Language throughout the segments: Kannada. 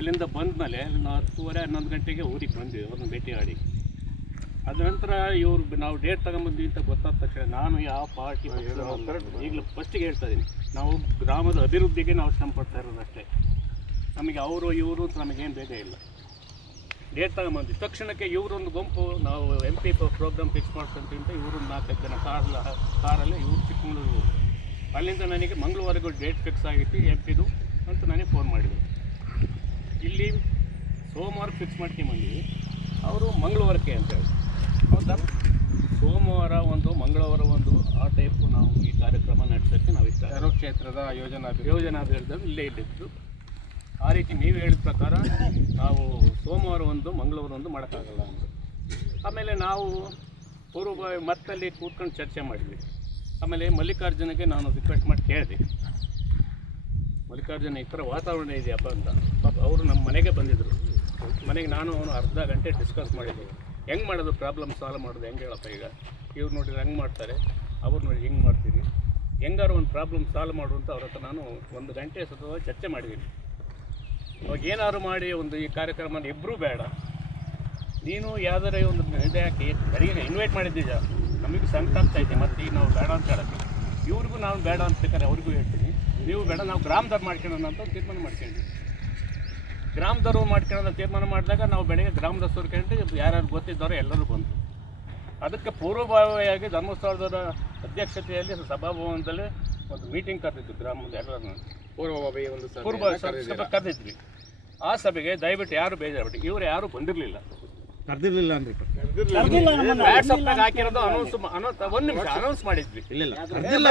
ಅಲ್ಲಿಂದ ಬಂದಮೇಲೆ ನಾವು ಹತ್ತುವರೆ ಹನ್ನೊಂದು ಗಂಟೆಗೆ ಊರಿಗೆ ಬಂದ್ವಿ ಅವ್ರನ್ನ ಭೇಟಿ ಮಾಡಿ. ಅದ ನಂತರ ಇವ್ರು ನಾವು ಡೇಟ್ ತಗೊಂಬಂದ್ವಿ ಅಂತ ಗೊತ್ತಾದ ತಕ್ಷಣ ನಾನು ಯಾವ ಪಾರ್ಟಿ ಈಗಲೂ ಫಸ್ಟಿಗೆ ಹೇಳ್ತಾ ಇದ್ದೀನಿ ನಾವು ಗ್ರಾಮದ ಅಭಿವೃದ್ಧಿಗೆ ನಾವು ಶ್ರಮ ಪಡ್ತಾ ಇರೋದು ಅಷ್ಟೇ. ನಮಗೆ ಅವರು ಇವರು ಅಂತ ನಮಗೇನು ಬೇಗ ಇಲ್ಲ. ಡೇಟ್ ತಗೊಂಬಂದ್ವಿ. ತಕ್ಷಣಕ್ಕೆ ಇವರೊಂದು ಗುಂಪು ನಾವು ಎಂ ಪಿ ಪ್ರೋಗ್ರಾಮ್ ಫಿಕ್ಸ್ ಮಾಡ್ಕೊಂತೀವಿ ಅಂತ ಇವರು ನಾಲ್ಕೈದು ಜನ ಕಾರ್ ಕಾರಲ್ಲಿ ಇವರು ಚಿಕ್ಕಮಗಳೂರು. ಅಲ್ಲಿಂದ ನನಗೆ ಮಂಗಳವಾರಗೂ ಡೇಟ್ ಫಿಕ್ಸ್ ಆಗಿತ್ತು ಎಂ ಪಿದು ಅಂತ ನನಗೆ ಫೋನ್ ಮಾಡಿದರು. ಇಲ್ಲಿ ಸೋಮವಾರ ಫಿಕ್ಸ್ ಮಾಡ್ಕೊಂಬಂದ್ವಿ ಅವರು ಮಂಗಳವಾರಕ್ಕೆ ಅಂತ ಹೇಳಿ. ಹೌದಾ? ಸೋಮವಾರ ಒಂದು ಮಂಗಳವಾರ ಒಂದು ಆ ಟೈಪು ನಾವು ಈ ಕಾರ್ಯಕ್ರಮ ನಡೆಸೋಕ್ಕೆ ನಾವು ಇಷ್ಟ. ಯಾರೋ ಕ್ಷೇತ್ರದ ಯೋಜನಾ ಯೋಜನಾ ಹೇಳಿದಾಗ ಇಲ್ಲೇ ಇಲ್ಲಿತ್ತು ಆ ರೀತಿ ನೀವು ಹೇಳಿದ ಪ್ರಕಾರ ನಾವು ಸೋಮವಾರ ಒಂದು ಮಂಗಳವಾರ ಒಂದು ಮಾಡೋಕ್ಕಾಗಲ್ಲ ಅಂತ ಆಮೇಲೆ ನಾವು ಪೂರ್ವ ಮತ್ತಲ್ಲಿ ಕೂತ್ಕೊಂಡು ಚರ್ಚೆ ಮಾಡಿದ್ವಿ. ಆಮೇಲೆ ಮಲ್ಲಿಕಾರ್ಜುನಿಗೆ ನಾನು ರಿಕ್ವೆಸ್ಟ್ ಮಾಡಿ ಕೇಳಿದೆ. ಮಲ್ಲಿಕಾರ್ಜುನ ಈ ಥರ ವಾತಾವರಣ ಇದೆಯಪ್ಪ ಅಂತ. ಅವರು ನಮ್ಮ ಮನೆಗೆ ಬಂದಿದ್ದರು ಮನೆಗೆ ನಾನು ಅವನು ಅರ್ಧ ಗಂಟೆ ಡಿಸ್ಕಸ್ ಮಾಡಿದ್ದೆ. ಹೆಂಗೆ ಮಾಡೋದು ಪ್ರಾಬ್ಲಮ್ ಸಾಲ್ವ್ ಮಾಡೋದು ಹೆಂಗೆ ಹೇಳಪ್ಪ ಈಗ? ಇವ್ರು ನೋಡಿದ್ರೆ ಹೆಂಗೆ ಮಾಡ್ತಾರೆ. ಅವ್ರು ನೋಡಿ ಹೆಂಗೆ ಮಾಡ್ತೀರಿ. ಹೆಂಗಾರು ಒಂದು ಪ್ರಾಬ್ಲಮ್ ಸಾಲ್ವ್ ಮಾಡು ಅಂತ ಅವ್ರ ಹತ್ರ ನಾನು ಒಂದು ಗಂಟೆ ಸತತ ಚರ್ಚೆ ಮಾಡಿದ್ದೀನಿ. ಅವಾಗ ಏನಾದ್ರು ಮಾಡಿ ಒಂದು ಈ ಕಾರ್ಯಕ್ರಮ ಇಬ್ಬರೂ ಬೇಡ. ನೀನು ಯಾವ್ದಾರ ಒಂದು ಇದೆ ಹಾಕಿ ಸರಿಯಾಗಿ ಇನ್ವೈಟ್ ಮಾಡಿದ್ದೀಯ? ನಮಗೆ ಸಂಕಟ ಆಗ್ತಾ ಐತೆ ಮತ್ತು ಈಗ ನಾವು ಬೇಡ ಅಂತ ಹೇಳಕ್ಕೆ. ಇವ್ರಿಗೂ ನಾನು ಬೇಡ ಅಂತ ಬೇಕಾದ್ರೆ ಅವ್ರಿಗೂ ಹೇಳ್ತೀನಿ. ನೀವು ಬೇಡ, ನಾವು ಗ್ರಾಮದವ್ರು ಮಾಡ್ಕೊಳ್ಳೋಣ ಅಂತ ತೀರ್ಮಾನ ಮಾಡ್ಕೊಂಡ್ವಿ ಗ್ರಾಮದವ್ರು ಮಾಡ್ಕೊಳ್ಳೋದು ತೀರ್ಮಾನ ಮಾಡಿದಾಗ ನಾವು ಬೆಳಗ್ಗೆ ಗ್ರಾಮದ ಕೇಳಿ ಯಾರ್ಯಾರು ಗೊತ್ತಿದ್ದಾರೋ ಎಲ್ಲರೂ ಬಂತು ಅದಕ್ಕೆ ಪೂರ್ವಭಾವಿಯಾಗಿ ಧರ್ಮಸ್ಥಳದ ಅಧ್ಯಕ್ಷತೆಯಲ್ಲಿ ಸಭಾಭವನದಲ್ಲಿ ಒಂದು ಮೀಟಿಂಗ್ ಕರೆದಿದ್ದು ಗ್ರಾಮದ ಎಲ್ಲರನ್ನು. ಪೂರ್ವಭಾವಿ ಒಂದು ಪೂರ್ವ ಸಭೆ ಕರೆದಿದ್ವಿ. ಆ ಸಭೆಗೆ ದಯವಿಟ್ಟು ಯಾರು ಬೇಜಾರ್ಬಿಟ್ಟು ಇವರು ಯಾರು ಬಂದಿರಲಿಲ್ಲ. ಕರ್ದಿರ್ಲಿಲ್ಲ ಅಂದ್ರಿ ವಾಟ್ಸಪ್ನಾಗ ಹಾಕಿರೋದು ಅನೌನ್ಸ್ ಒಂದು ನಿಮಿಷ ಅನೌನ್ಸ್ ಮಾಡಿದ್ವಿ. ಇಲ್ಲ ಇಲ್ಲ. ಕರ್ದಿಲ್ಲ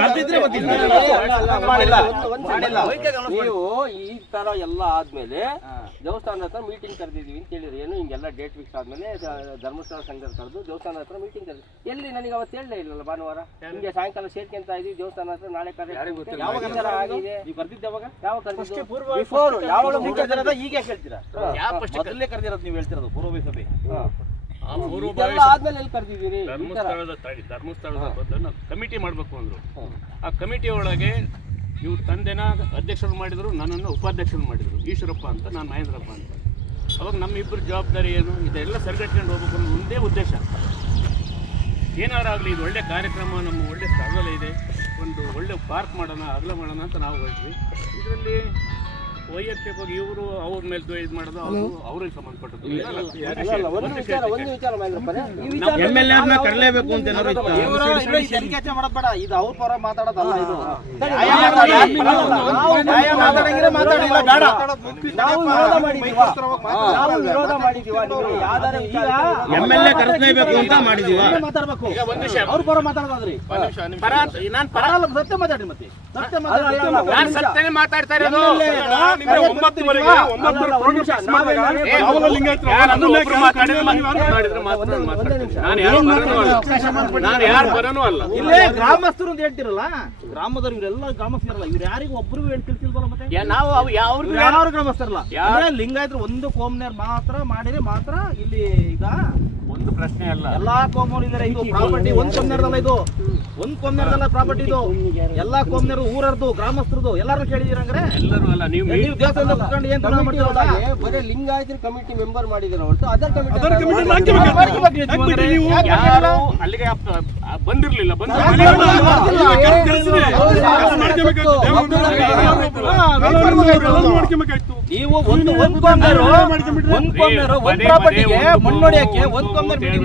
ಕರ್ದಿದ್ರೆ ಗೊತ್ತಿಲ್ಲ ನೀವು ಈ ತರ ಎಲ್ಲ ಆದ್ಮೇಲೆ ದೇವಸ್ಥಾನ ಹತ್ರ ಮೀಟಿಂಗ್ ಕರೆದಿದೀವಿ ಅಂತ ಹೇಳಿದ್ರು ಏನು? ಹಿಂಗೆಲ್ಲ ಡೇಟ್ ಫಿಕ್ಸ್ ಆದ್ಮೇಲೆ ದ- ಧರ್ಮಸ್ಥಳ ಸಂಘದ ಕರೆದು ದೇವಸ್ಥಾನ ಹತ್ರ ಮೀಟಿಂಗ್ ಕರೆದು ಎಲ್ಲಿ? ನನಗೆ ಅವತ್ತು ಹೇಳಲೇ ಇಲ್ಲಲ್ಲ ಭಾನುವಾರ. ಹಿಂಗೆ ಸಾಯಂಕಾಲ ಸೇರ್ಕೊಂತ ಇದ್ವಿ ದೇವಸ್ಥಾನ ಹತ್ರ ನಾಳೆ ಕರೆ ಯಾವಾಗ ಈ ತರ ಆಗಿದೆ ನೀವು ಕರ್ದಿದ್ದು ಯಾವಾಗ? ಯಾವಾಗ ಕರೆದಿದ್ದು? ಬಿಫೋರ್ ಯಾವಾಗ ಈಗ ಹೇಳ್ತೀರಾ ಯಾವ first ಮೊದಲೇ ಕರ್ದಿರೋದು ನೀವು ಹೇಳ್ತಿರೋದು. ಪೂರ್ವಭಾವಿ ಆ ಪೂರ್ವಭಾವಿ ಇದೆಲ್ಲ ಆದ್ಮೇಲೆ ಎಲ್ಲಿ ಕರೆದಿದ್ದೀರಿ? ಧರ್ಮಸ್ಥಳದ ತಡಿ ಧರ್ಮಸ್ಥಳದ ಬದಲು ಕಮಿಟಿ ಮಾಡಬೇಕು ಅಂದರು. ಆ ಕಮಿಟಿ ಒಳಗೆ ಇವ್ರು ತಂದೆನ ಅಧ್ಯಕ್ಷರು ಮಾಡಿದರು ನನ್ನನ್ನು ಉಪಾಧ್ಯಕ್ಷರು ಮಾಡಿದರು. ಈಶ್ವರಪ್ಪ ಅಂತ ನಾನು ಮಹೇಂದ್ರಪ್ಪ ಅಂತ. ಅವಾಗ ನಮ್ಮಿಬ್ಬರು ಜವಾಬ್ದಾರಿ ಏನು? ಇದೆಲ್ಲ ಸರಿಗಟ್ಕೊಂಡು ಹೋಗ್ಬೇಕು ಅನ್ನೋ ಒಂದೇ ಉದ್ದೇಶ. ಏನಾರಾಗಲಿ ಇದು ಒಳ್ಳೆ ಕಾರ್ಯಕ್ರಮ ನಮ್ಮ ಒಳ್ಳೆ ಸ್ಥಳದಲ್ಲಿ ಇದೆ. ಒಂದು ಒಳ್ಳೆ ಪಾರ್ಕ್ ಮಾಡೋಣ ಅಗಲ ಮಾಡೋಣ ಅಂತ ನಾವು ಹೊರಟ್ವಿ ಇದರಲ್ಲಿ ವೈಯಕ್ತಿಕವಾಗಿ ಇವರು ಅವ್ರ ಮೇಲೆ ಇದು ಮಾಡೋದು ಅವರು ಅವ್ರಿಗೆ ಸಂಬಂಧಪಟ್ಟದ್ದು. ಎಂ ಎಲ್ ಎರ್ನ ಕರ್ಲೇಬೇಕು ಅಂತ ತೆರಿಗೆ ಮಾಡೋದ್ ಬೇಡ ಇದು ಅವ್ರ ಪರ ಮಾತಾಡೋದಲ್ಲ ಇದು. ಮಾತಾಡಂಗಿದ್ರೆ ಮಾತಾಡಿಲ್ಲ ಬೇಡ. ನಾವು ವಿರೋಧ ಮಾಡಿದೀವಾ ನಾವು ವಿರೋಧ ಮಾಡಿದೀವ ನೀವು ಯಾವ್ದಾರ ಈಗ ಎಂ ಎಲ್ ಎ ಕರೆಸ್ಲೇಬೇಕು ಅಂತ ಮಾಡಿದೀವ ಮಾತಾಡ್ಬೇಕು. ಈಗ ಒಂದು ನಿಮಿಷ. ಅವ್ರ ಪರ ಮಾತಾಡೋದ್ರಿ ನಾನು ಪರ ಸತ್ಯ ಮಾತಾಡಿ ಮತ್ತೆ. ಸತ್ಯ ಅಲ್ಲ, ಅಲ್ಲ, ಅಲ್ಲ, ಮಾತಾಡಿ ನಾನು ಸತ್ಯನೇ ಮಾತಾಡ್ತಾ ಇರೋದು ನಿಮ್ಗೆ ಒಂಬತ್ತುವರೆಗೆ ಒಂಬತ್ತು ಒಂದು ನಿಮಿಷ, ನಾವೆಲ್ಲ ಯಾರಾದ್ರೂ ಒಬ್ರು ಮಾತಾಡಿದ್ರೆ ಮಾತಾಡಿದ್ರೆ. ಮಾತ್ರ ನಾನು ಯಾರು ಬರೋನು ಅಲ್ಲ ನಾನು ಯಾರು ಬರೋನು ಅಲ್ಲ. ಇಲ್ಲೇ ಗ್ರಾಮಸ್ಥರು ಅಂತ ಹೇಳ್ತಿರಲ್ಲ? ಗ್ರಾಮದವ್ರು ಇವರೆಲ್ಲ ಗ್ರಾಮಸ್ಥರಲ್ಲ. ಇವ್ರು ಯಾರಿಗೂ ಒಬ್ರಿಗೂ ಹೇಳ್ ಮತ್ತೆ? ನಾವು ಅವು ಯಾವ ಯಾರು ಗ್ರಾಮಸ್ಥರಲ್ಲ? ಯಾರು- ಲಿಂಗಾಯತರು ಒಂದು ಕೋಮ್ನೇರ್ ಮಾತ್ರ ಮಾಡಿದ್ರೆ ಮಾತ್ರ ಇಲ್ಲಿ ಈಗ ಒಂದು ಪ್ರಶ್ನೆ ಅಲ್ಲ. ಎಲ್ಲಾ ಕೋಮರು ಇದಾರೆ ಇದು ಪ್ರಾಪರ್ಟಿ ಒಂದ್ ಕೋಮ್ನೇರ್ದಲ್ಲ ಇದು. ಒಂದ್ ಕೋಮ್ನೇರ್ದಲ್ಲ ಪ್ರಾಪರ್ಟಿ ಇದು. ಎಲ್ಲಾ ಕೋಮ್ನೇರು ಊರರ್ದು ಗ್ರಾಮಸ್ಥರದು ಎಲ್ಲಾರು ಕೇಳಿದಿರಂಗ್ರೆ ಎಲ್ಲರೂ ಅಲ್ಲ ನೀವು ನೀವು ಕುತ್ಕೊಂಡು ಏನ್ ಮಾಡ್ತೀರಲ್ಲ? ಬರೀ ಲಿಂಗಾಯತರ ಕಮಿಟಿ ಮೆಂಬರ್ ಮಾಡಿದಾರೆ ಹೊರತು ಅದರ್ ಕಮಿಟಿ ಯಾರು ಅಲ್ಲಿಗೆ ಅಪ್- ಅ- ಬಂದಿರ್ಲಿಲ್ಲ ಬಂದ ನೀವು ಒಂದು ಒಂದ್ ಪ್ರಾಪರ್ಟಿಗೆ ಒಂದು ಮಣ್ಣು ಹೊಡಿಯಕ್ಕೆ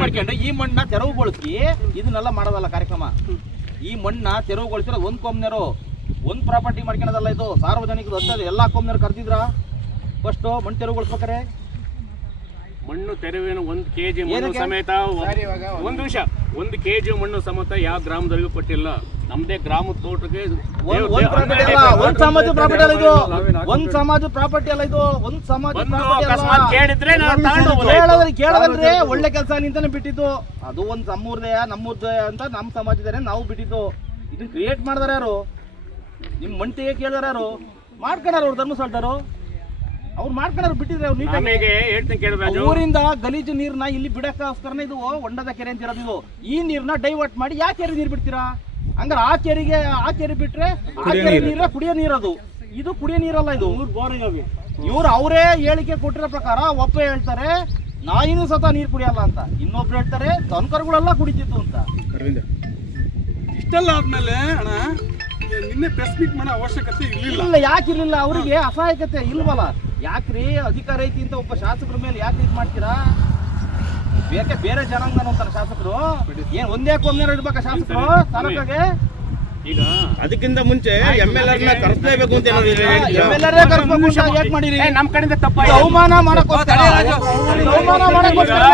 ಮಾಡ್ಕೊಂಡು ಈ ಮಣ್ಣ ತೆರವುಗೊಳಿಸಿ ಇದನ್ನೆಲ್ಲ ಮಾಡೋದಲ್ಲ ಕಾರ್ಯಕ್ರಮ. ಈ ಮಣ್ಣ ತೆರವುಗೊಳಿಸಿರೋದು ಒಂದ್ ಕೋಮ್ನೇರು ಒಂದ್ ಪ್ರಾಪರ್ಟಿ ಮಾಡ್ಕೊಳೋದಲ್ಲ ಇದು? ಸಾರ್ವಜನಿಕರು ಅಂತದ್ದು ಎಲ್ಲಾ ಕೋಮ್ನೇರು ಕರ್ದಿದ್ರ? ಫಸ್ಟ್ ಮಣ್ಣು ತೆರವುಗೊಳಿಸ್ಬೇಕಾರೆ ಮಣ್ಣು ತೆರವಿನ ಒಂದು ಕೆಜಿ ಮಣ್ಣು ಸಮೇತ ಒಂದು ನಿಮಿಷ. ಒಂದು ಕೆಜಿ ಮಣ್ಣು ಸಮೇತ ಯಾವ ಗ್ರಾಮದವರಿಗೂ ಕೊಟ್ಟಿಲ್ಲ. ನಮ್ದೇ ಗ್ರಾಮದ ತೋಟಕ್ಕೆ ಒಂದ್ ಒಂದ್ ಪ್ರಾಪರ್ಟಿ ಅಲ್ಲ. ಒಂದ್ ಸಮಾಜ ಪ್ರಾಪರ್ಟಿ ಅಲ್ಲ ಇದು. ಒಂದ್ ಸಮಾಜ ಪ್ರಾಪರ್ಟಿ ಅಲ್ಲ ಇದು. ಒಂದ್ ಸಮಾಜ ಪ್ರಾಪರ್ಟಿ ಅಕಸ್ಮಾತ್ ಕೇಳಿದ್ರೆ ಕೇಳೋದ್ರಿ ಒಳ್ಳೆ ಕೆಲಸ ನಿಂತಾನೆ ಬಿಟ್ಟಿದ್ದು. ಅದು ಒಂದ್ ನಮ್ಮೂರ್ದೇ ನಮ್ಮೂರ್ದೇ ಅಂತ ನಮ್ಮ ಸಮಾಜದಾರೆ ನಾವು ಬಿಟ್ಟಿದ್ದು. ಇದನ್ನ ಕ್ರಿಯೇಟ್ ಮಾಡಿದಾರೆ ಯಾರು? ನಿಮ್ ಮಂಟಿಗೆ ಕೇಳಿದಾರ ಯಾರು? ಮಾಡ್ಕೊಂಡಾರ ಅವ್ರು ಧರ್ಮಸ್ಥಳದವರು ಅವ್ರು ಮಾಡ್ಕೊಳಾರ ಬಿಟ್ಟಿದ್ರೆ ಅವ್ರು ನೀಟಾಗಿ ನಮಗೆ ಹೇಳ್ತೀನಿ ಕೇಳಿ ರಾಜು. ಊರಿಂದ ಗಲೀಜು ನೀರ್ನ ಇಲ್ಲಿ ಬಿಡಕ್ಕೋಸ್ಕರನೇ ಇದು ಹೊಂಡದ ಕೆರೆ ಅಂತ ಇರೋದು ಇದು. ಈ ನೀರ್ನ ಡೈವರ್ಟ್ ಮಾಡಿ ಯಾಕೆರೆ ಕೆರೆ ನೀರ್ ಬಿಡ್ತೀರಾ? ಹಂಗಾರೆ ಆ ಕೆರೆಗೆ ಆ ಕೆರೆ ಬಿಟ್ರೆ ಆ ಕೆರೆ ನೀರ. ಕುಡಿಯೋ ನೀರದು ಇದು ಕುಡಿಯೋ ನೀರಲ್ಲ ಇದು. ಇವ್ರು ಅವರೇ ಹೇಳಿಕೆ ಕೊಟ್ಟಿರೋ ಪ್ರಕಾರ ಒಪ್ಪ ಹೇಳ್ತಾರೆ ನಾಯಿನೂ ಸತ ನೀರು ಕುಡಿಯಲ್ಲ ಅಂತ. ಇನ್ನೊಬ್ರು ಹೇಳ್ತಾರೆ ದನಕರುಗಳೆಲ್ಲ ಕುಡಿತಿತ್ತು ಅಂತ. ಇಷ್ಟೆಲ್ಲ ಆದ್ಮೇಲೆ ಅಣ್ಣ ನಿನ್ನೆ ಪ್ರೆಸ್ ಮೀಟ್ ಮಾಡೋ ಅವಶ್ಯಕತೆ ಇಲ್ಲ ಯಾಕೆ ಇರಲಿಲ್ಲ ಅವರಿಗೆ ಅಸಹಾಯಕತೆ ಇಲ್ವಲ್ಲ ಯಾಕ್ರಿ ಅಧಿಕಾರ ಐತಿ ಅಂತ ಒಬ್ಬ ಶಾಸಕರ ಮೇಲೆ ಯಾಕೆ ಇದು ಮಾಡ್ತೀರಾ ಬೇಕೆ ಬೇರೆ ಜನಾಂಗ ಅಂತಾರೆ ಶಾಸಕರು ಏನ್ ಒಂದೇ ಕೊಂದೇ ಇಡ್ಬೇಕ ಶಾಸಕರು ತಾಲೂಕಾಗೆ ಈಗ ಅದಕ್ಕಿಂತ ಮುಂಚೆ ಎಂ ಎಲ್ ಆರ್ನ ಕರೆಸಲೇಬೇಕು ಅಂತ ಯಾಕೆ ಮಾಡಿರಿ ನಮ್ ಕಡೆಯಿಂದ ತಪ್ಪಾಗಿದೆ ಅವಮಾನ ಮಾಡಕ್ಕೋಸ್ಕರ ಅವಮಾನ ಮಾಡಕ್ಕೋಸ್ಕರ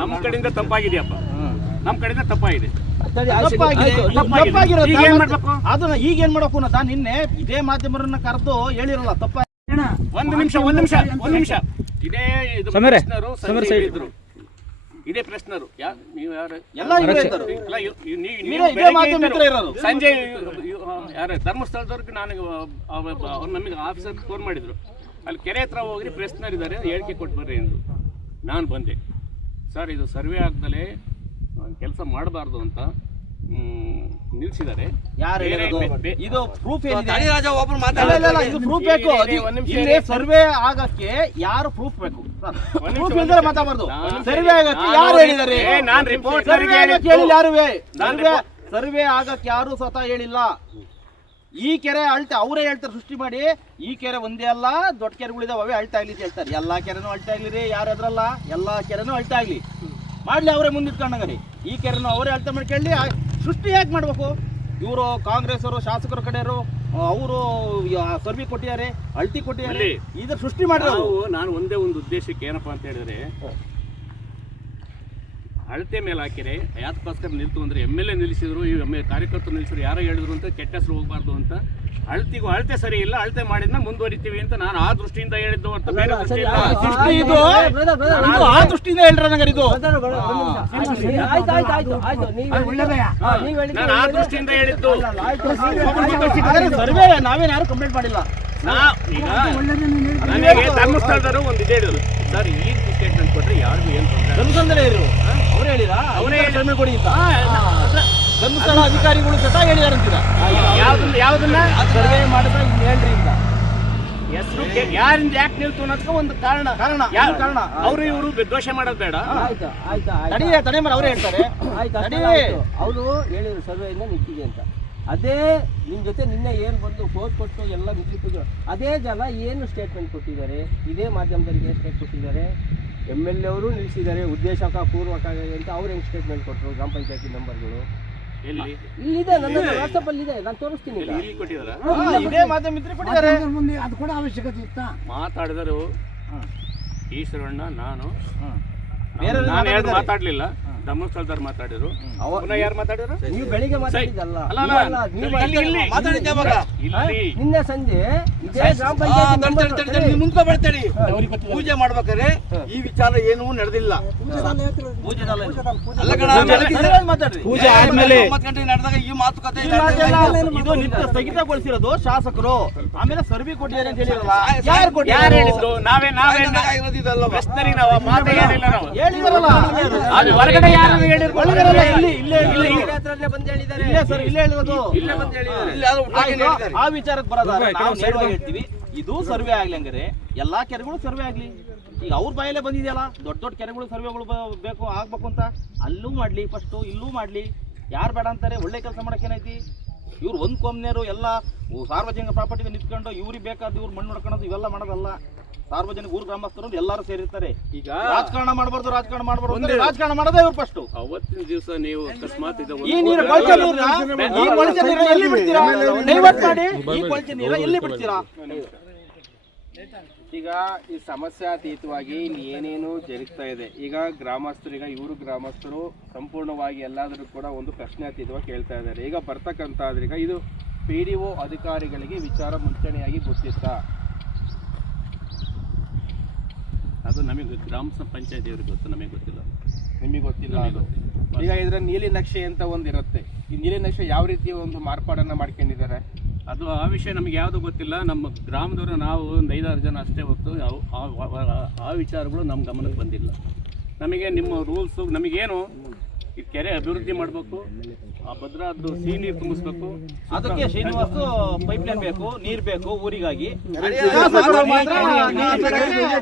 ನಮ್ಮ ಕಡೆಯಿಂದ ತಪ್ಪಾಗಿದೆಯಪ್ಪ ನಮ್ ಕಡೆಯಿಂದ ತಪ್ಪಾಗಿದೆ ಅದನ್ನ ಈಗ ಏನ್ ಮಾಡಬೇಕು ಅನ್ನೋದಾ ನಿನ್ನೆ ಇದೇ ಮಾಧ್ಯಮರನ್ನ ಕರೆದು ಹೇಳಿರಲ್ಲ ತಪ್ಪ ಒಂದು ನಿಮಿಷ ಒಂದು ನಿಮಿಷ ಒಂದು ನಿಮಿಷ. ಇದೇ ಇದು ಇದ್ರು. ಇದೇ ಪ್ರಶ್ನರು. ಯಾ ನೀವು ಯಾರು ಎಲ್ಲ. ಸಂಜೆ ಯಾರು? ಧರ್ಮಸ್ಥಳದವ್ರಿಗೆ ನಾನು ಅವ್ರು ನಮಗೆ ಆಫೀಸರ್ ಫೋನ್ ಮಾಡಿದ್ರು. ಅಲ್ಲಿ ಕೆರೆ ಹತ್ರ ಹೋಗ್ರಿ ಪ್ರಶ್ನರ್ ಇದ್ದಾರೆ ಹೇಳಿಕೆ ಕೊಟ್ಟು ಬರ್ರಿ ಅಂದ್ರು. ನಾನು ಬಂದೆ. ಸರ್ ಇದು ಸರ್ವೆ ಆಗ್ದಲೇ ಕೆಲಸ ಮಾಡಬಾರ್ದು ಅಂತ ನಿಲ್ಸಿದ್ದಾರೆ. ಇದು ಪ್ರೂಫ್ ಇದು ಪ್ರೂಫ್ ಬೇಕು. ಇಲ್ಲಿ-. ಸರ್ವೆ ಆಗಕ್ಕೆ ಯಾರು ಪ್ರೂಫ್ ಬೇಕು? ಪ್ರೂಫ್ ಇಲ್ದರೆ ಮಾತಾಡಬಾರ್ದು. ಸರ್ವೆ ಆಗಕ್ಕೆ ಯಾರು ಹೇಳಿದ್ದಾರೆ? ಸರ್ವೆ ಆಗಕ್ಕೆ ಹೇಳಿಲ್ಲ ಯಾರುವೆ ಸರ್ವೆ ಸರ್ವೆ ಆಗಕ್ಕೆ ಯಾರು ಸ್ವತಃ ಹೇಳಿಲ್ಲ. ಈ ಕೆರೆ ಅಳ್ತೆ ಅವರೇ ಹೇಳ್ತಾರೆ ಸೃಷ್ಟಿ ಮಾಡಿ. ಈ ಕೆರೆ ಒಂದೇ ಅಲ್ಲ ದೊಡ್ಡ ಕೆರೆಗಳಿದಾವೆ ಅವೇ ಅಳ್ತಾ ಆಗ್ಲಿ ಹೇಳ್ತಾರೆ. ಎಲ್ಲಾ ಕೆರೆನೂ ಅಳ್ತಾ ಆಗ್ಲಿ ರೀ ಯಾರು ಅದ್ರಲ್ಲ ಎಲ್ಲಾ ಕೆರೆನೂ ಅಳ್ತಾ ಆಗ್ಲಿ ಮಾಡ್ಲಿ ಅವರೇ ಮುಂದಿಟ್ಕೊಂಡಂಗರಿ ಈ ಕೆರೆನೂ ಅವರೇ ಅಳ್ತಾ ಮಾಡ್ಕೊಳ್ಳಿ ಸೃಷ್ಟಿ ಯಾಕೆ ಮಾಡ್ಬೇಕು ಇವರು ಕಾಂಗ್ರೆಸ್ ಅವರು ಶಾಸಕರ ಕಡೆಯವರು ಅವರು ಸರ್ವಿ ಕೊಟ್ಟಿದ್ದಾರೆ ಅಳ್ತಿ ಕೊಟ್ಟಿದ್ದಾರೆ. ಇದ್ರ ಸೃಷ್ಟಿ ಮಾಡಿರೋ ನಾನು ಒಂದೇ ಒಂದು ಉದ್ದೇಶಕ್ಕೆ ಏನಪ್ಪಾ ಅಂತ ಹೇಳಿದ್ರೆ ಅಳತೆ ಮೇಲೆ ಹಾಕಿರೆ ಯಾತಕ್ಕೋಸ್ಕರ ನಿಲ್ತು ಅಂದ್ರೆ ಎಂ ಎಲ್ ಎ ನಿಲ್ಲಿಸಿದ್ರು ಈ ಎಂ ಎಲ್ ಕಾರ್ಯಕರ್ತರು ನಿಲ್ಲಿಸಿದ್ರು ಯಾರೋ ಹೇಳಿದ್ರು ಅಂತ ಕೆಟ್ಟ ಹೆಸರು ಹೋಗಬಾರ್ದು ಅಂತ. ಅಳತಿಗೂ ಅಳತೆ ಸರಿ ಇಲ್ಲ ಅಳತೆ ಮಾಡಿದ್ನ ಮುಂದುವರಿತೀವಿ ಅಂತ ನಾನು ಆ ದೃಷ್ಟಿಯಿಂದ ಹೇಳಿದ್ದು ಅಂತ ಬೇರೆ ದೃಷ್ಟಿಯಿಂದ ಇದು ಇದು ಆ ದೃಷ್ಟಿಯಿಂದ ಹೇಳ್ರ ನಂಗಾರ ಇದು. ಆಯ್ತು ಆಯ್ತು ಆಯ್ತು ಆಯ್ತು ನೀವು ಹಾ, ಹೇಳಿದ್ದು ನಾನು ಆ ದೃಷ್ಟಿಯಿಂದ ಹೇಳಿದ್ದು. ಸರ್ವೇ ನಾವೇನ್ ಯಾರು ಕಂಪ್ಲೇಂಟ್ ಮಾಡಿಲ್ಲ. ನನಗೆ ಧರ್ಮಸ್ಥಳದವರು ಒಂದು ಇದೆ ಹೇಳಿದ್ರು. ಸರ್ ಈ ಸ್ಟೇಟ್ಮೆಂಟ್ ಕೊಟ್ರೆ ಯಾರಿಗೂ ಏನು ತೊಂದರೆ ಧರ್ಮಸ್ಥಳದಲ್ಲೇ ಇರು. ಅವ್ರು ಹೇಳಿರಾ ಅವರೇ ಕಡಿಮೆ ಕೊಡಿ ಅಂತ. ಧರ್ಮಸ್ಥಳ ಅಧಿಕಾರಿಗಳು ಸತ ಹೇಳಿದಾರಂತೀರ? ಯಾವ್ದನ್ನ ಯಾವ್ದನ್ನ? ಸರ್ವೆ ಮಾಡಿದ್ರೆ ಹೇಳ್ರಿ ಅಂತ. ಹೆಸರು ಯಾರಿಂದ ಯಾಕೆ ನಿಲ್ತು ಅನ್ನೋದಕ್ಕೆ ಒಂದು ಕಾರಣ. ಕಾರಣ ಯಾವ ಕಾರಣ. ಅವರು ಇವರು ದೋಷ ಮಾಡೋದು ಬೇಡ. ಆಯ್ತಾ ಆಯ್ತು ತಡೆ ತಡಿ ಮೇಲೆ ಅವರೇ ಹೇಳ್ತಾರೆ. ಆಯ್ತು. ಅವರು ಹೇಳಿದ್ರು ಸರ್ವೆಯಿಂದ ನಿಂತಿದೆ ಅಂತ. ಅದೇ ನಿಮ್ಮ ಜೊತೆ ನಿನ್ನೆ ಏನ್ ಬಂದು ಫೋನ್ ಕೊಟ್ಟು ಎಲ್ಲ ನಿಂತಿದ್ದು ಅದೇ ಜನ ಏನು ಸ್ಟೇಟ್ಮೆಂಟ್ ಕೊಟ್ಟಿದ್ದಾರೆ ಇದೇ ಮಾಧ್ಯಮದವರಿಗೆ ಏನು ಸ್ಟೇಟ್ ಕೊಟ್ಟಿದ್ದಾರೆ ಎಂ ಎಲ್ ಎ ಅವರು ನಿಲ್ಲಿಸಿದ್ದಾರೆ ಉದ್ದೇಶಕ ಪೂರ್ವಕ ಅಂತ ಅವ್ರು ಹೆಂಗ್ ಸ್ಟೇಟ್ಮೆಂಟ್ ಕೊಟ್ಟರು ಗ್ರಾಮ ಪಂಚಾಯತಿ ನಂಬರ್ಗಳು ಇಲ್ಲಿದೆ ನನ್ನ ವಾಟ್ಸಪ್ ಅಲ್ಲಿ ಇದೆ ನಾನು ತೋರಿಸ್ತೀನಿ ಈಗ. ಇಲ್ಲಿ ಕೊಟ್ಟಿದಾರ? ಹಾ, ಇದೇ ಮಾಧ್ಯಮ ಮಿತ್ರ ಕೊಟ್ಟಿದ್ದಾರೆ. ಮಾತಾಡಿದರು ಈಶ್ವರಣ್ಣ ನಾನು. ಬೇರೆ ನಾನು ಯಾರು ಮಾತಾಡ್ಲಿಲ್ಲ. ಧರ್ಮಸ್ಥಳದವ್ರು ಮಾತಾಡಿದ್ರು. ಯಾರು ಮಾತಾಡಿದ್ರು? ನೀವು ಬೆಳಿಗ್ಗೆ ಮಾತಾಡಿದ್ದಲ್ಲ ಅಲ್ಲ, ಅಲ್ಲ. ಅಲ್ಲ, ನೀವು ಇಲ್ಲಿ- ಇಲ್ಲಿ- ಮಾತಾಡಿದ್ದೆ ಅವಾಗ. ಇಲ್ಲಿ. ನಿನ್ನೆ ಸಂಜೆ ಇದೇ ಗ್ರಾಮ ಪಂಚಾಯತಿ ಪೂಜೆ ಮಾಡ್ಬೇಕಾದ್ರೆ ಈ ವಿಚಾರ ಏನೂ ನಡೆದಿಲ್ಲ. ಪೂಜೆ ಅಲ್ಲ ಇದು. ಅಲ್ಲ ಕಣ, ಬೆಳಗ್ಗೆ ಮಾತಾಡ್ರಿ. ಪೂಜೆ ಆದ್ಮೇಲೆ ಒಂಬತ್ತು ಗಂಟೆಗೆ ನಡೆದಾಗ ಈ ಮಾತುಕತೆ ಇದು ನಿತ್ಯ ಸ್ಥಗಿತಗೊಳಿಸಿರೋದು ಶಾಸಕರು. ಆಮೇಲೆ ಸರ್ವಿ ಕೊಟ್ಟಿದ್ದಾರೆ ಅಂತ ಹೇಳಿರಲ್ಲ. ಯಾರು ಯಾರು ಕೊಟ್ಟಿದ್ದಾರೆ? ಹೇಳಿದ್ರು? ನಾವೇ ನಾವೇ ಇರೋದಿದಲ್ಲ ಪ್ರಶ್ನರಿಗೆ ನಾವು ಮಾತೇ ಹೇಳಿಲ್ಲ ನಾವು. ಹೇಳಿದಾರಲ್ಲ. ಅದು ಹೊರಗಡೆ ಆ ವಿಚಾರಕ್ಕೆ ಹೇಳ್ತೀವಿ ಇದು ಸರ್ವೆ ಆಗ್ಲಿ ಹಂಗಾರೆ ಎಲ್ಲಾ ಕೆರೆಗಳು ಸರ್ವೆ ಆಗ್ಲಿ. ಈಗ ಅವ್ರ ಬಾಯಲ್ಲೇ ಬಂದಿದೆಯಲ್ಲ ದೊಡ್ಡ ದೊಡ್ಡ ಕೆರೆಗಳು ಸರ್ವೆಗಳು ಬೇಕು ಆಗ್ಬೇಕು ಅಂತ ಅಲ್ಲೂ ಮಾಡ್ಲಿ ಫಸ್ಟ್ ಇಲ್ಲೂ ಮಾಡ್ಲಿ. ಯಾರು ಬೇಡ ಅಂತಾರೆ ಒಳ್ಳೆ ಕೆಲಸ ಮಾಡಕ್ಕೆ ಏನೈತಿ? ಇವ್ರು ಒಂದ್ ಕೊಮ್ನೇರು ಎಲ್ಲ ಸಾರ್ವಜನಿಕ ಪ್ರಾಪರ್ಟಿ ನಿಂತ್ಕೊಂಡು ಇವ್ರಿಗೆ ಬೇಕಾದ ಇವ್ರು ಮಣ್ಣು ಹೊಡ್ಕೊಳ್ಳೋದು ಇವೆಲ್ಲ ಮಾಡೋದಲ್ಲ. ಸಾರ್ವಜನಿಕ ಊರು ಗ್ರಾಮಸ್ಥರು ಎಲ್ಲರೂ ಸೇರಿರ್ತಾರೆ. ಈಗ ರಾಜಕಾರಣ ಮಾಡಬಾರ್ದು ರಾಜಕಾರಣ ಮಾಡಬಾರ್ದು ರಾಜಕಾರಣ ಮಾಡೋದೇ ಇವ್ರು ಫಸ್ಟ್ ಅವತ್ತಿನ ದಿವಸ ನೀವು ಅಕಸ್ಮಾತ್ ಇದು ಈ ನೀರು ಕೊಳಚೆ ಈ ಕೊಳಚೆ ನೀರನ್ನ ಎಲ್ಲಿ ಬಿಡ್ತೀರಾ? ಡೈವರ್ಟ್ ಮಾಡಿ. ಈ ಕೊಳಚೆ ನೀರ ಎಲ್ಲಿ ಬಿಡ್ತೀರಾ? ಈಗ ಈ ಸಮಸ್ಯೆ ಅತೀತವಾಗಿ ಏನೇನು ಜರುಗ್ತಾ ಇದೆ. ಈಗ ಗ್ರಾಮಸ್ಥರು ಈಗ ಇವರು ಗ್ರಾಮಸ್ಥರು ಸಂಪೂರ್ಣವಾಗಿ ಎಲ್ಲಾದರೂ ಕೂಡ ಒಂದು ಪ್ರಶ್ನಾತೀತವಾಗಿ ಕೇಳ್ತಾ ಇದ್ದಾರೆ. ಈಗ ಬರ್ತಕ್ಕಂಥದ್ದು ಈಗ ಇದು ಪಿ ಡಿ ಒ ಅಧಿಕಾರಿಗಳಿಗೆ ವಿಚಾರ ಮುಂಚೂಣಿಯಾಗಿ ಗೊತ್ತಿತ್ತಾ? ಅದು ನಮಗೆ ಗ್ರಾಮ ಪಂಚಾಯತಿ ಅವ್ರಿಗೆ ಗೊತ್ತು ನಮಗೆ ಗೊತ್ತಿಲ್ಲ. ನಿಮಗೆ ಗೊತ್ತಿಲ್ಲ ಅದು. ಈಗ ಇದರ ನೀಲಿ ನಕ್ಷೆ ಅಂತ ಒಂದು ಇರುತ್ತೆ. ಈ ನೀಲಿ ನಕ್ಷೆ ಯಾವ ರೀತಿ ಒಂದು ಮಾರ್ಪಾಡನ್ನ ಮಾಡ್ಕೊಂಡಿದ್ದಾರೆ? ಅದು ಆ ವಿಷಯ ನಮಗೆ ಯಾವುದು ಗೊತ್ತಿಲ್ಲ. ನಮ್ಮ ಗ್ರಾಮದವರು ನಾವು ಒಂದು ಐದಾರು ಜನ ಅಷ್ಟೇ ಹೊತ್ತು ಅವು- ಆ- ಆ- ಆ ವಿಚಾರಗಳು ನಮ್ಮ ಗಮನಕ್ಕೆ ಬಂದಿಲ್ಲ. ನಮಗೆ ನಿಮ್ಮ ರೂಲ್ಸು ನಮಗೇನು ಈ ಕೆರೆ ಅಭಿವೃದ್ಧಿ ಮಾಡಬೇಕು? ಆ ಭದ್ರಾದ್ದು ಸಿಹಿ ನೀರು ತುಂಬಿಸ್ಬೇಕು ಅದಕ್ಕೆ ಶ್ರೀನಿವಾಸ್ ಪೈಪ್ ಲೈನ್ ಬೇಕು ನೀರ್ ಬೇಕು ಊರಿಗಾಗಿ.